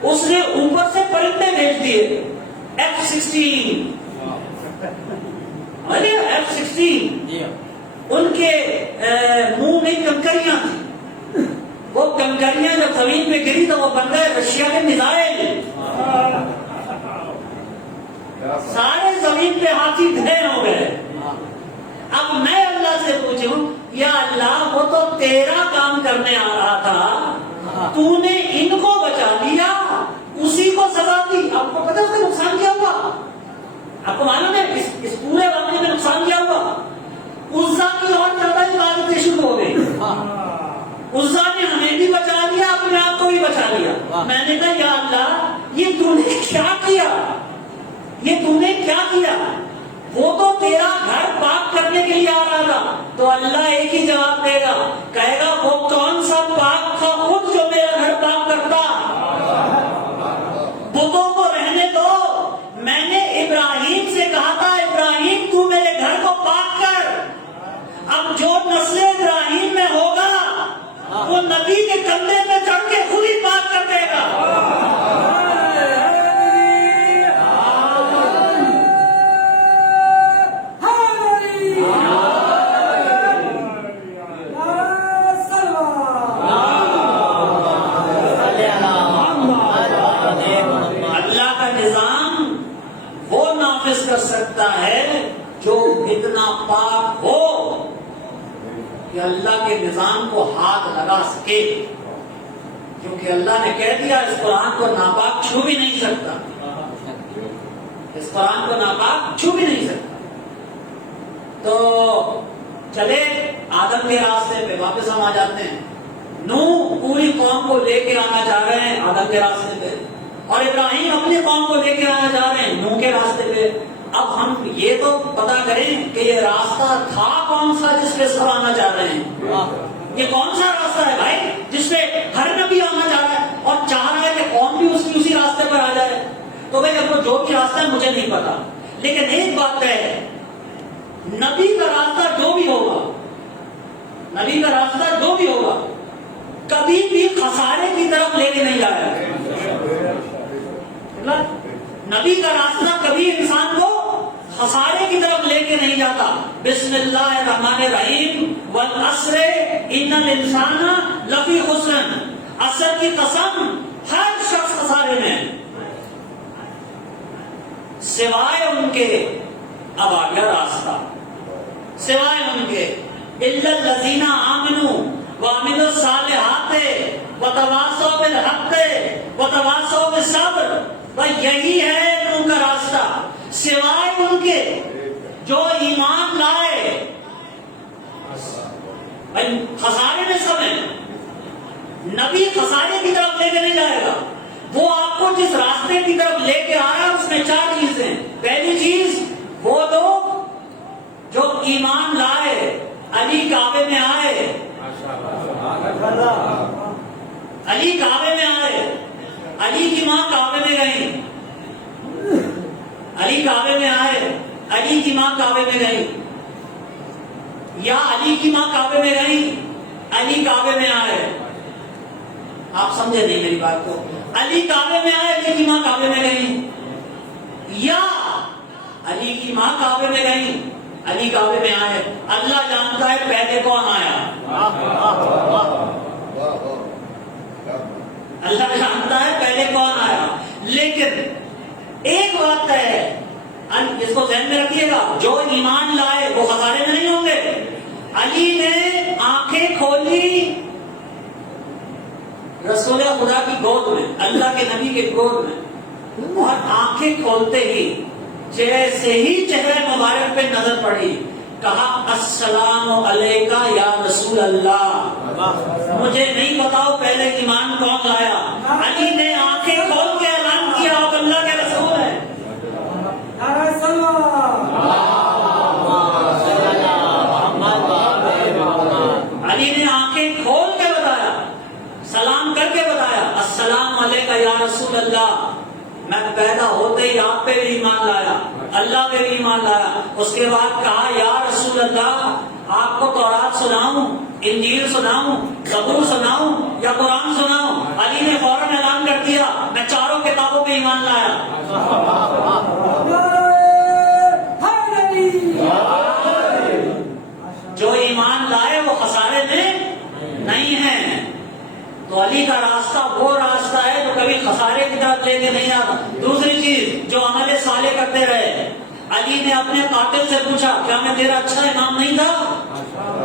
اس نے اوپر سے پرندے بھیج دیے. F-16 F-16 ان کے منہ میں کنکریاں تھیں. وہ کنکریاں جب زمین پہ گری تو وہ بن گئے رشیا کے میزائل. سارے زمین پہ ہاتھی ڈھیر ہو گئے. اب میں اللہ سے پوچھوں، یا اللہ وہ تو تیرا کام کرنے آ رہا تھا، تو نے ان کو بچا لیا، اسی کو سزا دی. آپ کو پتہ اس کا نقصان کیا ہوا؟ آپ کو معلوم ہے اس پورے واقعے میں نقصان کیا ہوا؟ عزا کی اور زیادہ عبادتیں شروع ہو گئی. عزا نے ہمیں بھی بچا لیا، اپنے آپ کو بھی بچا لیا. میں نے کہا یا اللہ یہ تو نے کیا کیا؟ یہ تو نے کیا کیا؟ وہ تو تیرا گھر پاک کرنے کے لیے آ رہا تھا. تو اللہ ایک ہی جواب دے گا، کہے گا وہ کون سا پاک تھا خود جو میرا گھر پاک کرتا؟ بتوں کو رہنے دو. میں نے ابراہیم سے کہا تھا ابراہیم تو میرے گھر کو پاک کر. اب جو نسل ابراہیم میں ہوگا وہ نبی کے کندھے پہ چڑھ کے خود ہی پاک کر دے گا. اللہ کا نظام وہ نافذ کر سکتا ہے جو اتنا پاک ہو کہ اللہ کے نظام کو ہاتھ لگا سکے. کیونکہ اللہ نے کہہ دیا اس قرآن کو ناپاک چھو بھی نہیں سکتا. اس قرآن کو ناپاک چھو بھی نہیں سکتا. تو چلے آدم کے راستے پہ واپس ہم آ جاتے ہیں. نوح پوری قوم کو لے کے آنا چاہ رہے ہیں آدم کے راستے پہ، اور ابراہیم اپنی قوم کو لے کے آنا چاہ رہے ہیں نوح کے راستے پہ. اب ہم یہ تو پتا کریں کہ یہ راستہ تھا کون سا جس پہ سب آنا چاہ رہے ہیں. یہ کون سا راستہ ہے بھائی جس پہ ہر نبی آنا چاہ رہا ہے اور چاہ رہا ہے کہ قوم بھی اسی راستے پر آ جائے؟ تو بھائی اب وہ جو بھی راستہ ہے مجھے نہیں پتا، لیکن ایک بات ہے، نبی کا راستہ جو بھی ہوگا، نبی کا راستہ جو بھی ہوگا کبھی بھی خسارے کی طرف لے کے نہیں جائے گا. نبی کا راستہ کبھی انسان کو خسارے کی طرف لے کے نہیں جاتا. بسم اللہ الرحمن الرحیم والعصر ان الانسان لفی خسر. عصر کی قسم، ہر شخص خسارے میں. سوائے ان کے اب آ گیا راستہ، سوائے ان کے الا الذین آمنوا وعملوا الصالحات وتواصوا بالحق وتواصوا بالصبر، بھائی یہی ہے نور کا راستہ، سوائے ان کے جو ایمان لائے۔ بھائی خسارے میں سب ہیں، نبی خسارے کی طرف لے کے نہیں جائے گا، وہ آپ کو جس راستے کی طرف لے کے آیا اس میں 4 چیزیں۔ پہلی چیز وہ لوگ جو ایمان لائے، علی کعبے میں آئے، علی کعبے میں آئے، علی کی ماں کعبے میں گئی، علی کعبے میں آئے، علی کی ماں کعبے میں گئی، یا علی کی ماں کعبے میں گئی، علی کعبے میں آئے۔ آپ سمجھے نہیں میری بات کو؟ علی کعبے میں آئے، علی کی ماں کعبے میں گئی، یا علی کی ماں کعبے میں گئی، علی کعبے میں آئے۔ اللہ جانتا ہے پہلے کون آیا، اللہ جانتا ہے پہلے کون آیا، لیکن ایک بات ہے، اس کو ذہن میں رکھیے گا، جو ایمان لائے وہ خسارے میں نہیں ہوں گے۔ علی نے آنکھیں کھولی رسول خدا کی گود میں، اللہ کے نبی کے گود میں، اور آنکھیں کھولتے ہی جیسے ہی چہرے مبارک پہ نظر پڑی، کہا السلام علیکہ یا رسول اللہ، مجھے نہیں بتاؤ پہلے ایمان کون لایا۔ علی نے آنکھیں کھول کے اعلان کیا آپ اللہ کے رسول ہیں۔ علی نے آنکھیں کھول کے بتایا، سلام کر کے بتایا السلام علیکہ یا رسول اللہ، میں پیدا ہوتے ہی آپ پہ بھی ایمان لایا، اللہ پہ بھی ایمان لایا۔ اس کے بعد کہا یا رسول اللہ، آپ کو تورات سناؤں، انجیل سناؤں، زبور سناؤں یا قرآن سناؤں؟ علی نے فوراً اعلان کر دیا میں 4 کتابوں پہ ایمان لایا۔ جو ایمان لائے وہ خسارے میں نہیں ہیں۔ تو علی کا راستہ وہ راستہ ہے جو کبھی خسارے کی طرف لے کے نہیں آتا۔ دوسری چیز، جو عمل صالح کرتے رہے۔ علی نے اپنے قاتل سے پوچھا کیا میں تیرا اچھا امام نہیں تھا؟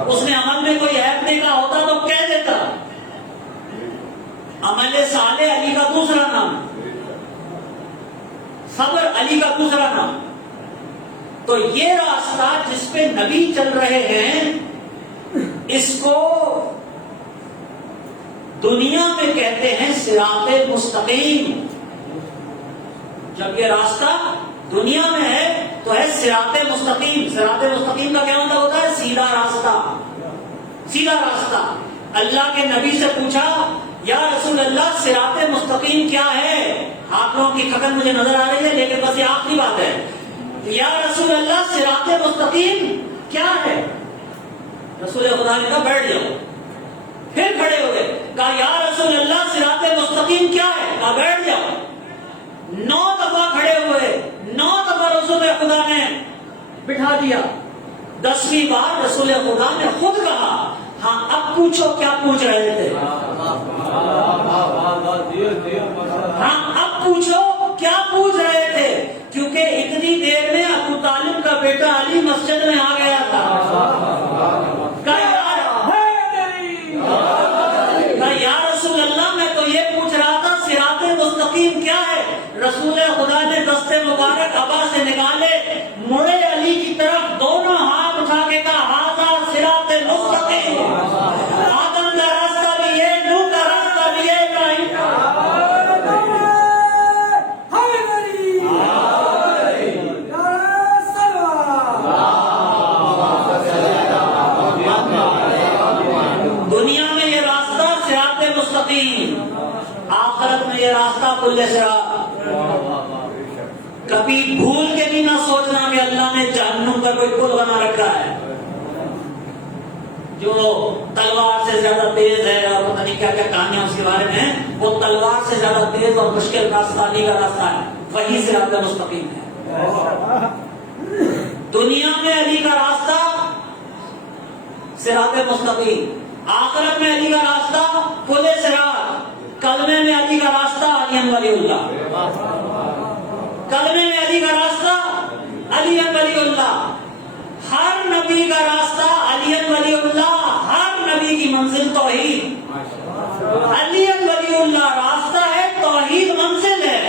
اس نے عمل میں کوئی عیب نہیں کہا ہوتا تو کہہ دیتا۔ عمل صالح علی کا دوسرا نام، صبر علی کا دوسرا نام۔ تو یہ راستہ جس پہ نبی چل رہے ہیں، اس کو دنیا میں کہتے ہیں صراط مستقیم۔ جب یہ راستہ دنیا میں ہے تو ہے صراط مستقیم۔ صراط مستقیم کا کیا مطلب ہوتا ہے؟ سیدھا راستہ، سیدھا راستہ۔ اللہ کے نبی سے پوچھا یا رسول اللہ صراط مستقیم کیا ہے؟ آپ لوگوں کی کھکن مجھے نظر آ رہی ہے لیکن بس یہ آخری بات ہے، یا رسول اللہ صراط مستقیم کیا ہے؟ رسول خدا نے کہا بیٹھ جاؤ، پھر کھڑے ہو گئے، کہا یا رسول اللہ صراط مستقیم کیا ہے؟ کہا بیٹھ جاؤ۔ 9 دفعہ کھڑے ہوئے، 9 دفعہ رسول خدا نے بٹھا دیا، 10ویں بار رسول خدا نے خود کہا ہاں اب پوچھو کیا پوچھ رہے تھے، ہاں اب پوچھو کیا پوچھ رہے تھے، کیونکہ اتنی دیر میں ابو طالب کا بیٹا علی مسجد میں آ گیا تھا۔ یا رسول اللہ میں تو یہ پوچھ رہا تھا صراط مستقیم کیا ہے؟ رسول خدا نے دست مبارک ابا سے نکالے، مڑے علی کی طرف، دونوں ہاتھ اٹھا کے کہا ھذا صراط مستقیم، آدم کا راستہ بھی ہے، نوح کا راستہ بھی ہے، ابراہیم دنیا میں یہ راستہ صراط مستقیم، آخرت میں یہ راستہ کل صراط۔ کبھی بھول کے بھی نہ سوچنا کہ اللہ نے جہنم کا کوئی پل بنا رکھا ہے جو تلوار سے زیادہ تیز ہے، اور پتہ نہیں کیا کیا کہانیاں اس کے بارے میں ہیں۔ وہ تلوار سے زیادہ تیز اور مشکل راستہ علی کا راستہ ہے، وہی صراط مستقیم ہے۔ دنیا میں علی کا راستہ صراط مستقیم، آخرت میں علی کا راستہ پل صراط، کلمے میں علی کا راستہ علی ولی اللہ، کلمے میں علی کا راستہ علی ولی اللہ، ہر نبی کا راستہ علی ولی اللہ، ہر نبی کی منزل توحید۔ علی ولی اللہ راستہ ہے، توحید منزل ہے۔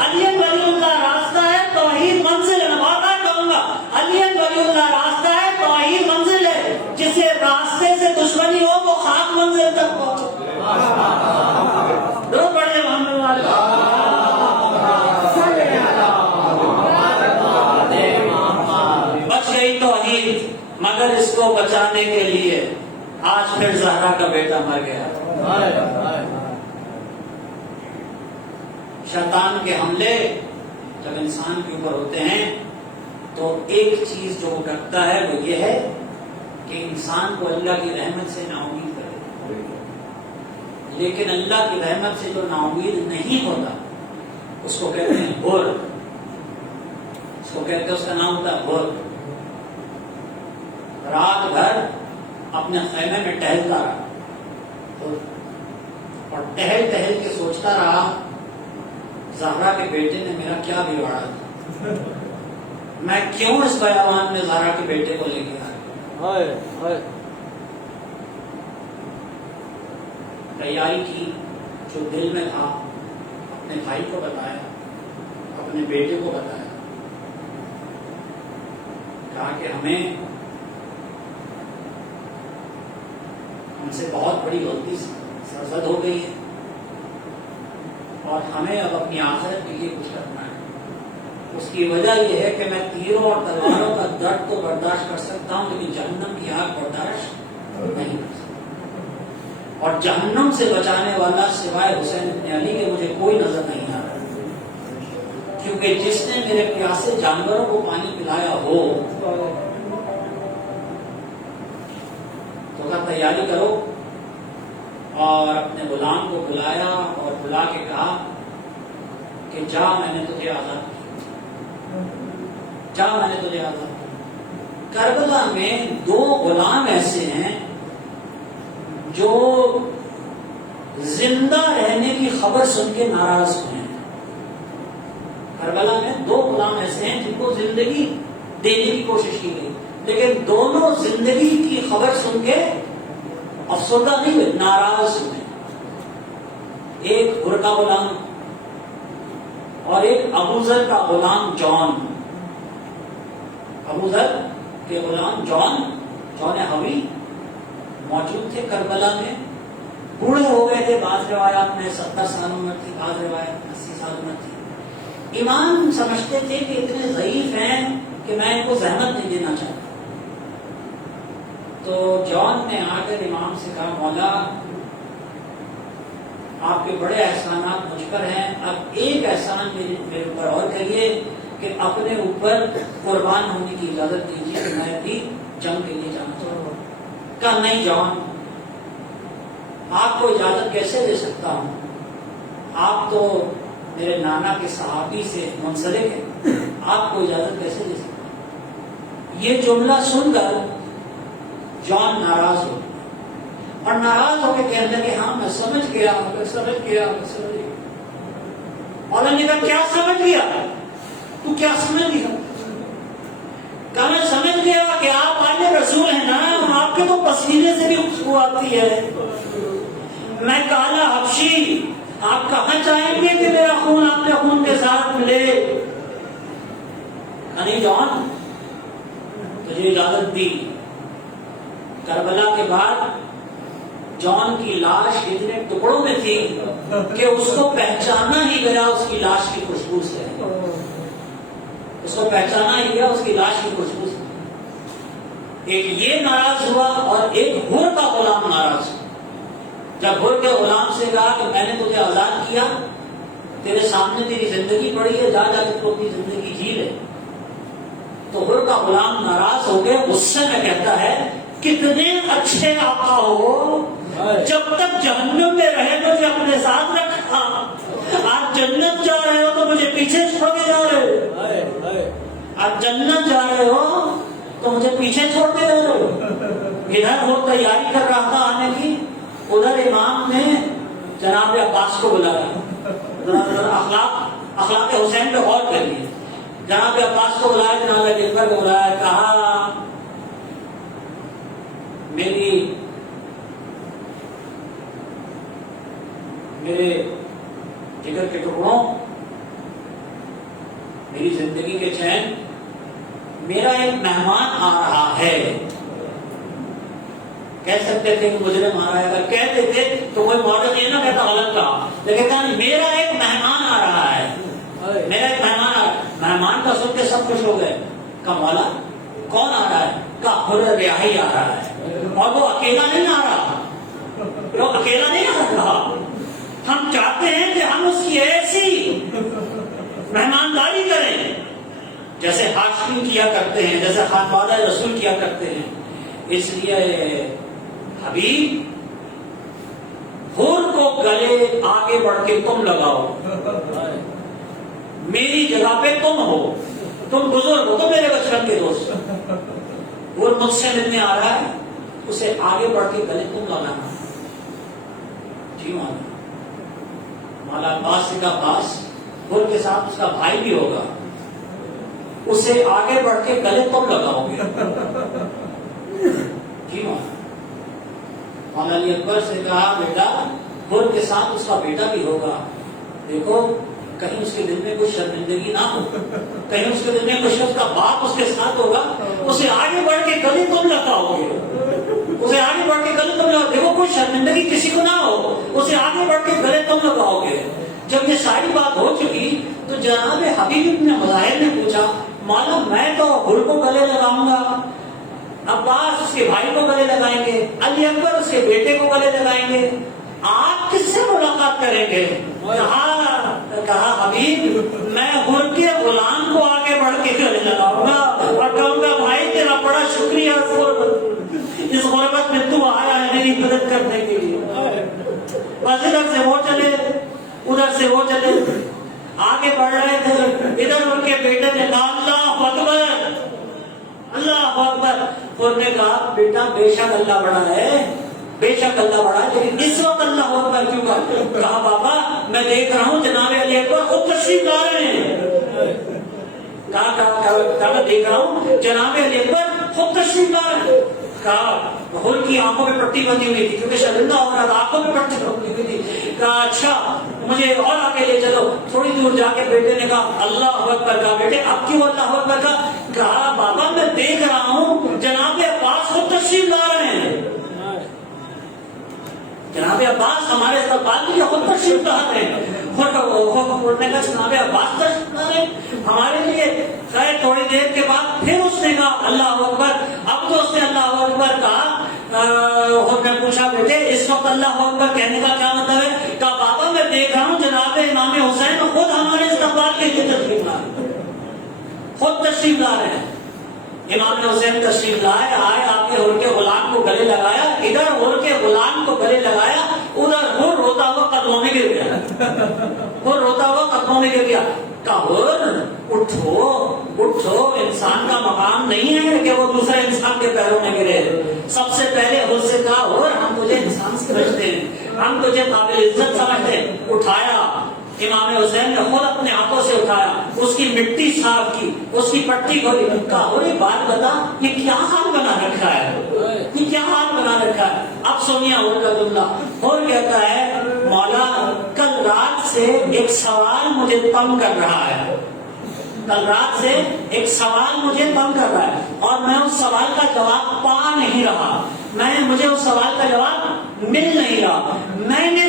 علی ولی اللہ راستہ ہے، توحید منزل ہے۔ میں بار بار کہوں گا، علی ولی اللہ راستہ ہے، توحید منزل ہے۔ جسے راستے سے دشمنی ہو وہ خاک منزل تک پہنچے۔ درود پڑھیں محمد والے۔ بچ گئی توحید، مگر اس کو بچانے کے لیے آج پھر زہرا کا بیٹا مر گیا۔ شیطان کے حملے جب انسان کے اوپر ہوتے ہیں تو ایک چیز جو ڈرتا ہے وہ یہ ہے کہ انسان کو اللہ کی رحمت سے نا امید کرے، لیکن اللہ کی رحمت سے جو نا امید نہیں ہوتا اس کو کہتے ہیں بھور، اس کو کہتے ہیں، اس کا نام ہوتا ہے بھور۔ رات بھر اپنے خیمے میں ٹہلتا رہا اور ٹہل ٹہل کے سوچتا رہا زہرا کے بیٹے نے میرا کیا بگاڑا تھا، میں کیوں اس بیابان میں زہرا کے بیٹے کو لے کے آیا۔ تیاری کی، جو دل میں تھا اپنے بھائی کو بتایا، اپنے بیٹے کو بتایا، کہا کہ ہم سے بہت بڑی غلطی سرزد ہو گئی ہے اور ہمیں اب اپنی آخرت کے لیے کچھ کرنا ہے۔ اس کی وجہ یہ ہے کہ میں تیروں اور تلواروں کا درد تو برداشت کر سکتا ہوں لیکن جہنم کی آگ برداشت نہیں کر سکتا، اور جہنم سے بچانے والا سوائے حسین بن علی کے مجھے کوئی نظر نہیں آ رہا، کیونکہ جس نے میرے پیاسے جانوروں کو پانی پلایا ہو تو کہا تیاری کرو، اور اپنے غلام کو بلایا اور بلا کے کہا کہ جا میں نے تجھے آزاد کیا، جا میں نے تجھے آزاد کیا۔ کربلا میں 2 غلام ایسے ہیں جو زندہ رہنے کی خبر سن کے ناراض ہوئے ہیں۔ کربلا میں 2 غلام ایسے ہیں جن کو زندگی دینے کی کوشش کی گئی، لیکن دونوں زندگی کی خبر سن کے افسردہ نہیں ہوئے، ناراض ہوئے۔ ایک حر کا غلام اور ایک ابو ذر کا غلام جان۔ ابو ذر کے غلام جان حوی موجود تھے کربلا میں، بوڑھے ہو گئے تھے، بعض روایات میں 70 سال عمر تھی، بعض روایات میں 80 سال عمر تھی۔ امام سمجھتے تھے کہ اتنے ضعیف ہیں کہ میں ان کو زحمت نہیں دینا چاہتا، تو جان نے آ کر امام سے کہا مولا آپ کے بڑے احسانات مجھ پر ہیں، اب ایک احسان میرے اوپر اور کریے کہ اپنے اوپر قربان ہونے کی اجازت دیجیے کہ میں بھی جنگ کے لیے جانا چاہتا ہوں۔ کہا نہیں جان، آپ کو اجازت کیسے دے سکتا ہوں، آپ تو میرے نانا کے صحابی سے منسلک ہیں، آپ کو اجازت کیسے دے سکتا ہوں۔ یہ جملہ سن کر جان ناراض ہو اور ناراض ہو کے کہنے لگے ہاں میں سمجھ گیا۔ مولا نے کہا کیا سمجھ گیا، تو کیا سمجھ گیا؟ کہا میں سمجھ گیا کہ آپ آنے رسول ہیں نا، آپ کے تو پسینے سے بھی خوشبو آتی ہے، میں کالا حبشی، آپ کہاں چاہیں گے کہ میرا خون آپ کے خون کے ساتھ ملے؟ نہیں جان، تجھے اجازت دی۔ کربلا کے بعد جان کی لاش اتنے ٹکڑوں میں تھی کہ اس کو پہچانا ہی گیا اس کی لاش کی خوشبو سے، اس کو پہچانا ہی گیا اس کی لاش کی خوشبو سے۔ ایک یہ ناراض ہوا اور ایک حر کا غلام ناراض ہوا۔ جب حر کے غلام سے کہا کہ میں نے تجھے آزاد کیا، تیرے سامنے تیری زندگی پڑی ہے، جا جا کے تو اپنی زندگی جی لے، تو حر کا غلام ناراض ہو گئے، غصے میں کہتا ہے کتنے اچھے آقا ہو، جب تک جہنم میں رہے مجھے اپنے ساتھ رکھا، آج جنت جا رہے ہو تو مجھے پیچھے چھوڑ کے جا رہے ہو، آج جنت جا رہے ہو تو مجھے پیچھے چھوڑ کے جا رہے ہو۔ ادھر وہ تیاری کر رہا تھا آنے کی، ادھر امام نے جناب عباس کو بلایا، اخلاق حسین پہ غور کر لیے۔ جناب عباس کو بلایا، جناب جعفر کو بلایا، کہا میرے جگر کے ٹکڑوں، میری زندگی کے چین، میرا ایک مہمان آ رہا ہے. کہہ سکتے تھے کہ مجرم آ رہا ہے، اگر کہتے تھے تو کوئی مورخ یہ نہ کہتا غلط کہا، لیکن کہا میرا ایک مہمان آ رہا ہے، میرا ایک مہمان آ رہا ہے. مہمان کا سن کے سب خوش ہو گئے. کہا مولا کون آ رہا ہے؟ کہا حر ریاحی آ رہا ہے، اور وہ اکیلا نہیں آ رہا، وہ اکیلا نہیں آ رہا. ہم چاہتے ہیں کہ ہم اس کی ایسی مہمانداری کریں جیسے ہاشمی کیا کرتے ہیں، جیسے خانوادہ رسول کیا کرتے ہیں. اس لیے حبیب حور کو گلے آگے بڑھ کے تم لگاؤ، میری جگہ پہ تم ہو، تم بزرگ ہو، تم میرے بچپن کے دوست. وہ مجھ سے ملنے آ رہا ہے، اسے آگے بڑھ کے گلے تم لگانا. جی مولانا. مولا عباس کا پاس حور کے ساتھ اس کا بھائی بھی ہوگا، اسے آگے بڑھ کے گلے تم لگاؤ گے. جی مولانا علی اکبر سے کہا بیٹا حور کے ساتھ اس کا بیٹا بھی ہوگا، دیکھو کہیں اس کے دل میں کوئی شرمندگی نہ ہو، کہیں اس کے دل میں کوئی شخص کا باپ اس کے ساتھ ہوگا، اسے آگے بڑھ کے گلے تم لگاؤ گے، اسے آگے بڑھ کے گلے تم لگاؤ. دیکھو کوئی شرمندگی کسی کو نہ ہو، اسے آگے بڑھ کے گلے تم لگاؤ گے. جب یہ ساری بات ہو چکی تو جناب حبیب ابن مظاہر نے پوچھا مولا میں تو حر کو گلے لگاؤں گا، عباس اس کے بھائی کو گلے لگائیں گے، علی اکبر اس کے بیٹے کو گلے لگائیں گے، آپ کس سے ملاقات کریں گے؟ کہا حبیب میں حر کے غلام کو آگے بڑھ کے گلے لگاؤں گا اور کہوں گا بھائی تیرا بڑا شکریہ اس غربت میں تو آیا ہے میری مدد کرنے کے لیے. بس ادھر سے وہ چلے ادھر سے وہ چلے، آگے بڑھ رہے تھے، ادھر ان کے بیٹے نے کہا اللہ اکبر اللہ اکبر. اور نے کہا بیٹا بے شک اللہ بڑا ہے، بے شک اللہ بڑا ہے، لیکن اس وقت اللہ اکبر کیوں کہا؟ کہا بابا میں دیکھ رہا ہوں جناب علی اکبر خود تشریف لا رہے ہیں. کہا میں دیکھ رہا ہوں جناب علی اکبر خود تشریف لا رہے ہیں. کہا حر کی آنکھوں میں پٹی بندھی ہوئی تھی کیونکہ شرمندہ ہو رہا تھا، آنکھوں میں پٹی بندھی ہوئی تھی. کہا اچھا مجھے اور آگے لے چلو. تھوڑی دور جا کے بیٹے نے کہا اللہ اکبر. کہا بیٹے اب کیوں اللہ اکبر کہا؟ کہا بابا میں دیکھ رہا ہوں جناب عباس خود تشریف لا رہے ہیں، جناب عباس ہمارے استقبال کے لیے خود تشریف لا رہے ہیں. جناب عباس تشریف لا رہے ہیں ہمارے لیے. خیر تھوڑی دیر کے بعد پھر اس نے کہا اللہ اکبر. اب تو اس نے اللہ اکبر کہا. نے پوچھا بیٹے اس وقت اللہ اکبر کہنے کا کیا مطلب ہے؟ کہا بابا میں دیکھ رہا ہوں جناب امام حسین خود ہمارے استقبال کے لیے تشریف لا رہے ہیں، خود تشریف لا رہے ہیں. امام حسین تشریف لائے، آئے آپ کے حر کے غلام کو گلے لگایا، ادھر حر کے غلام کو گلے لگایا، ادھر حر روتا ہوا قدموں میں گر گیا، حر روتا ہوا قدموں میں گر گیا. کہا حر اٹھو اٹھو، انسان کا مقام نہیں ہے کہ وہ دوسرے انسان کے پیروں میں گرے. سب سے پہلے حر سے کہا حر ہم تجھے انسان سمجھتے ہیں، ہم تجھے قابل عزت سمجھتے ہیں. اٹھایا امام حسین نے خود اپنے ہاتھوں سے اٹھایا، اس کی مٹی صاف کی، اس کی پٹی کھولی. کہا اور ایک بات بتا یہ کیا حال بنا رکھا ہے، یہ کیا حال بنا رکھا ہے؟ اب سنیے اور کا جملہ. اور کہتا ہے مولا کل رات سے ایک سوال مجھے تنگ کر رہا ہے، کل رات سے ایک سوال مجھے تنگ کر رہا ہے اور میں اس سوال کا جواب پا نہیں رہا، مجھے اس سوال کا جواب مل نہیں رہا. میں نے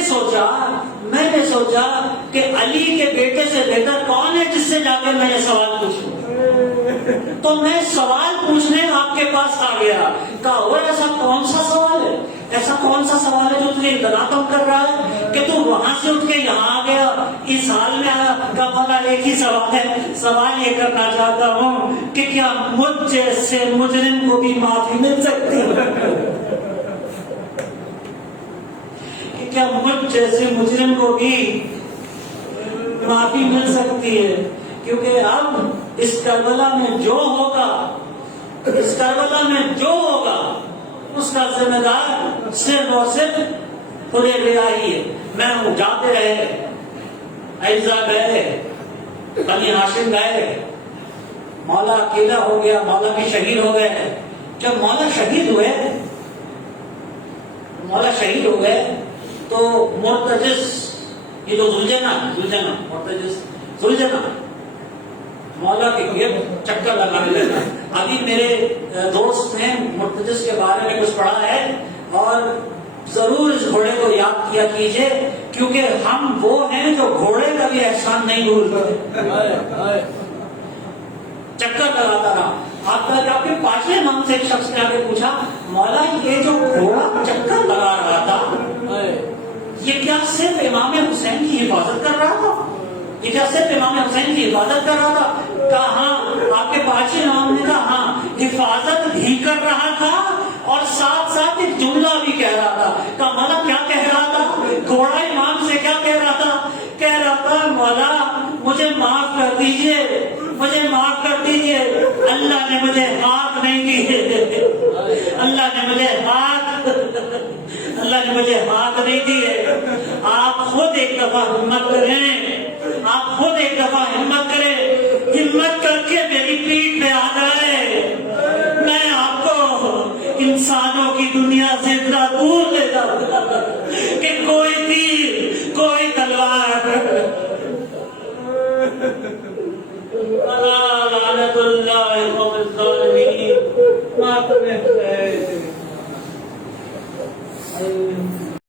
سوچا کہ علی کے بیٹے سے بہتر کون ہے جس سے جا کے میں یہ سوال پوچھوں، تو میں سوال پوچھنے آپ کے پاس آ گیا. کہا اور ایسا کون سا سوال ہے، ایسا کون سا سوال ہے جو تجھے اتنا تنگ کر رہا ہے کہ تو وہاں سے اٹھ کے یہاں آ گیا، اس حال میں آیا؟ کہا مولا ایک ہی سوال ہے، سوال یہ کرنا چاہتا ہوں کہ کیا مجھ جیسے مجرم کو بھی معافی مل سکتی ہے، کیا مجھ جیسے مجرم کو بھی معافی مل سکتی ہے؟ کیونکہ اب اس کربلا میں جو ہوگا، اس کربلا میں جو ہوگا اس کا ذمہ دار صرف اور صرف خود ریاحی ہے. میں ہوں جاتے رہے، اعزا گئے، بنی ہاشم گئے، مولا اکیلا ہو گیا، مولا بھی شہید ہو گئے. جب مولا شہید ہوئے تو مرتجس، یہ جو زلجنا مولا کے گرد چکر لگانے لگا. ابھی میرے دوست نے مرتجس کے بارے میں کچھ پڑھا ہے، اور ضرور اس گھوڑے کو یاد کیا کیجئے، کیونکہ ہم وہ ہیں جو گھوڑے کا بھی احسان نہیں بھولتے. چکر لگاتا رہا. آپ کے 5ویں امام سے ایک شخص نے آ کے پوچھا، مولا یہ جو گھوڑا چکر لگا رہا تھا یہ کیا صرف امام حسین کی حفاظت کر رہا تھا؟ یہ کیا صرف امام حسین کی حفاظت کر رہا تھا؟ کہا ہاں. آپ کے 5ویں امام نے کہا ہاں، حفاظت بھی کر رہا تھا اور ساتھ ساتھ ایک جملہ بھی کہہ رہا تھا. کہا مولا کیا کہہ رہا تھا؟ گھوڑا امام سے کیا کہہ رہا تھا؟ کہہ رہا تھا مولا مجھے معاف کر دیجئے، مجھے معاف کر دیجئے، اللہ نے مجھے ہاتھ نہیں دیے، اللہ نے مجھے ہاتھ نہیں دیے. آپ خود ایک دفعہ ہمت کریں، آپ خود ایک دفعہ ہمت کریں.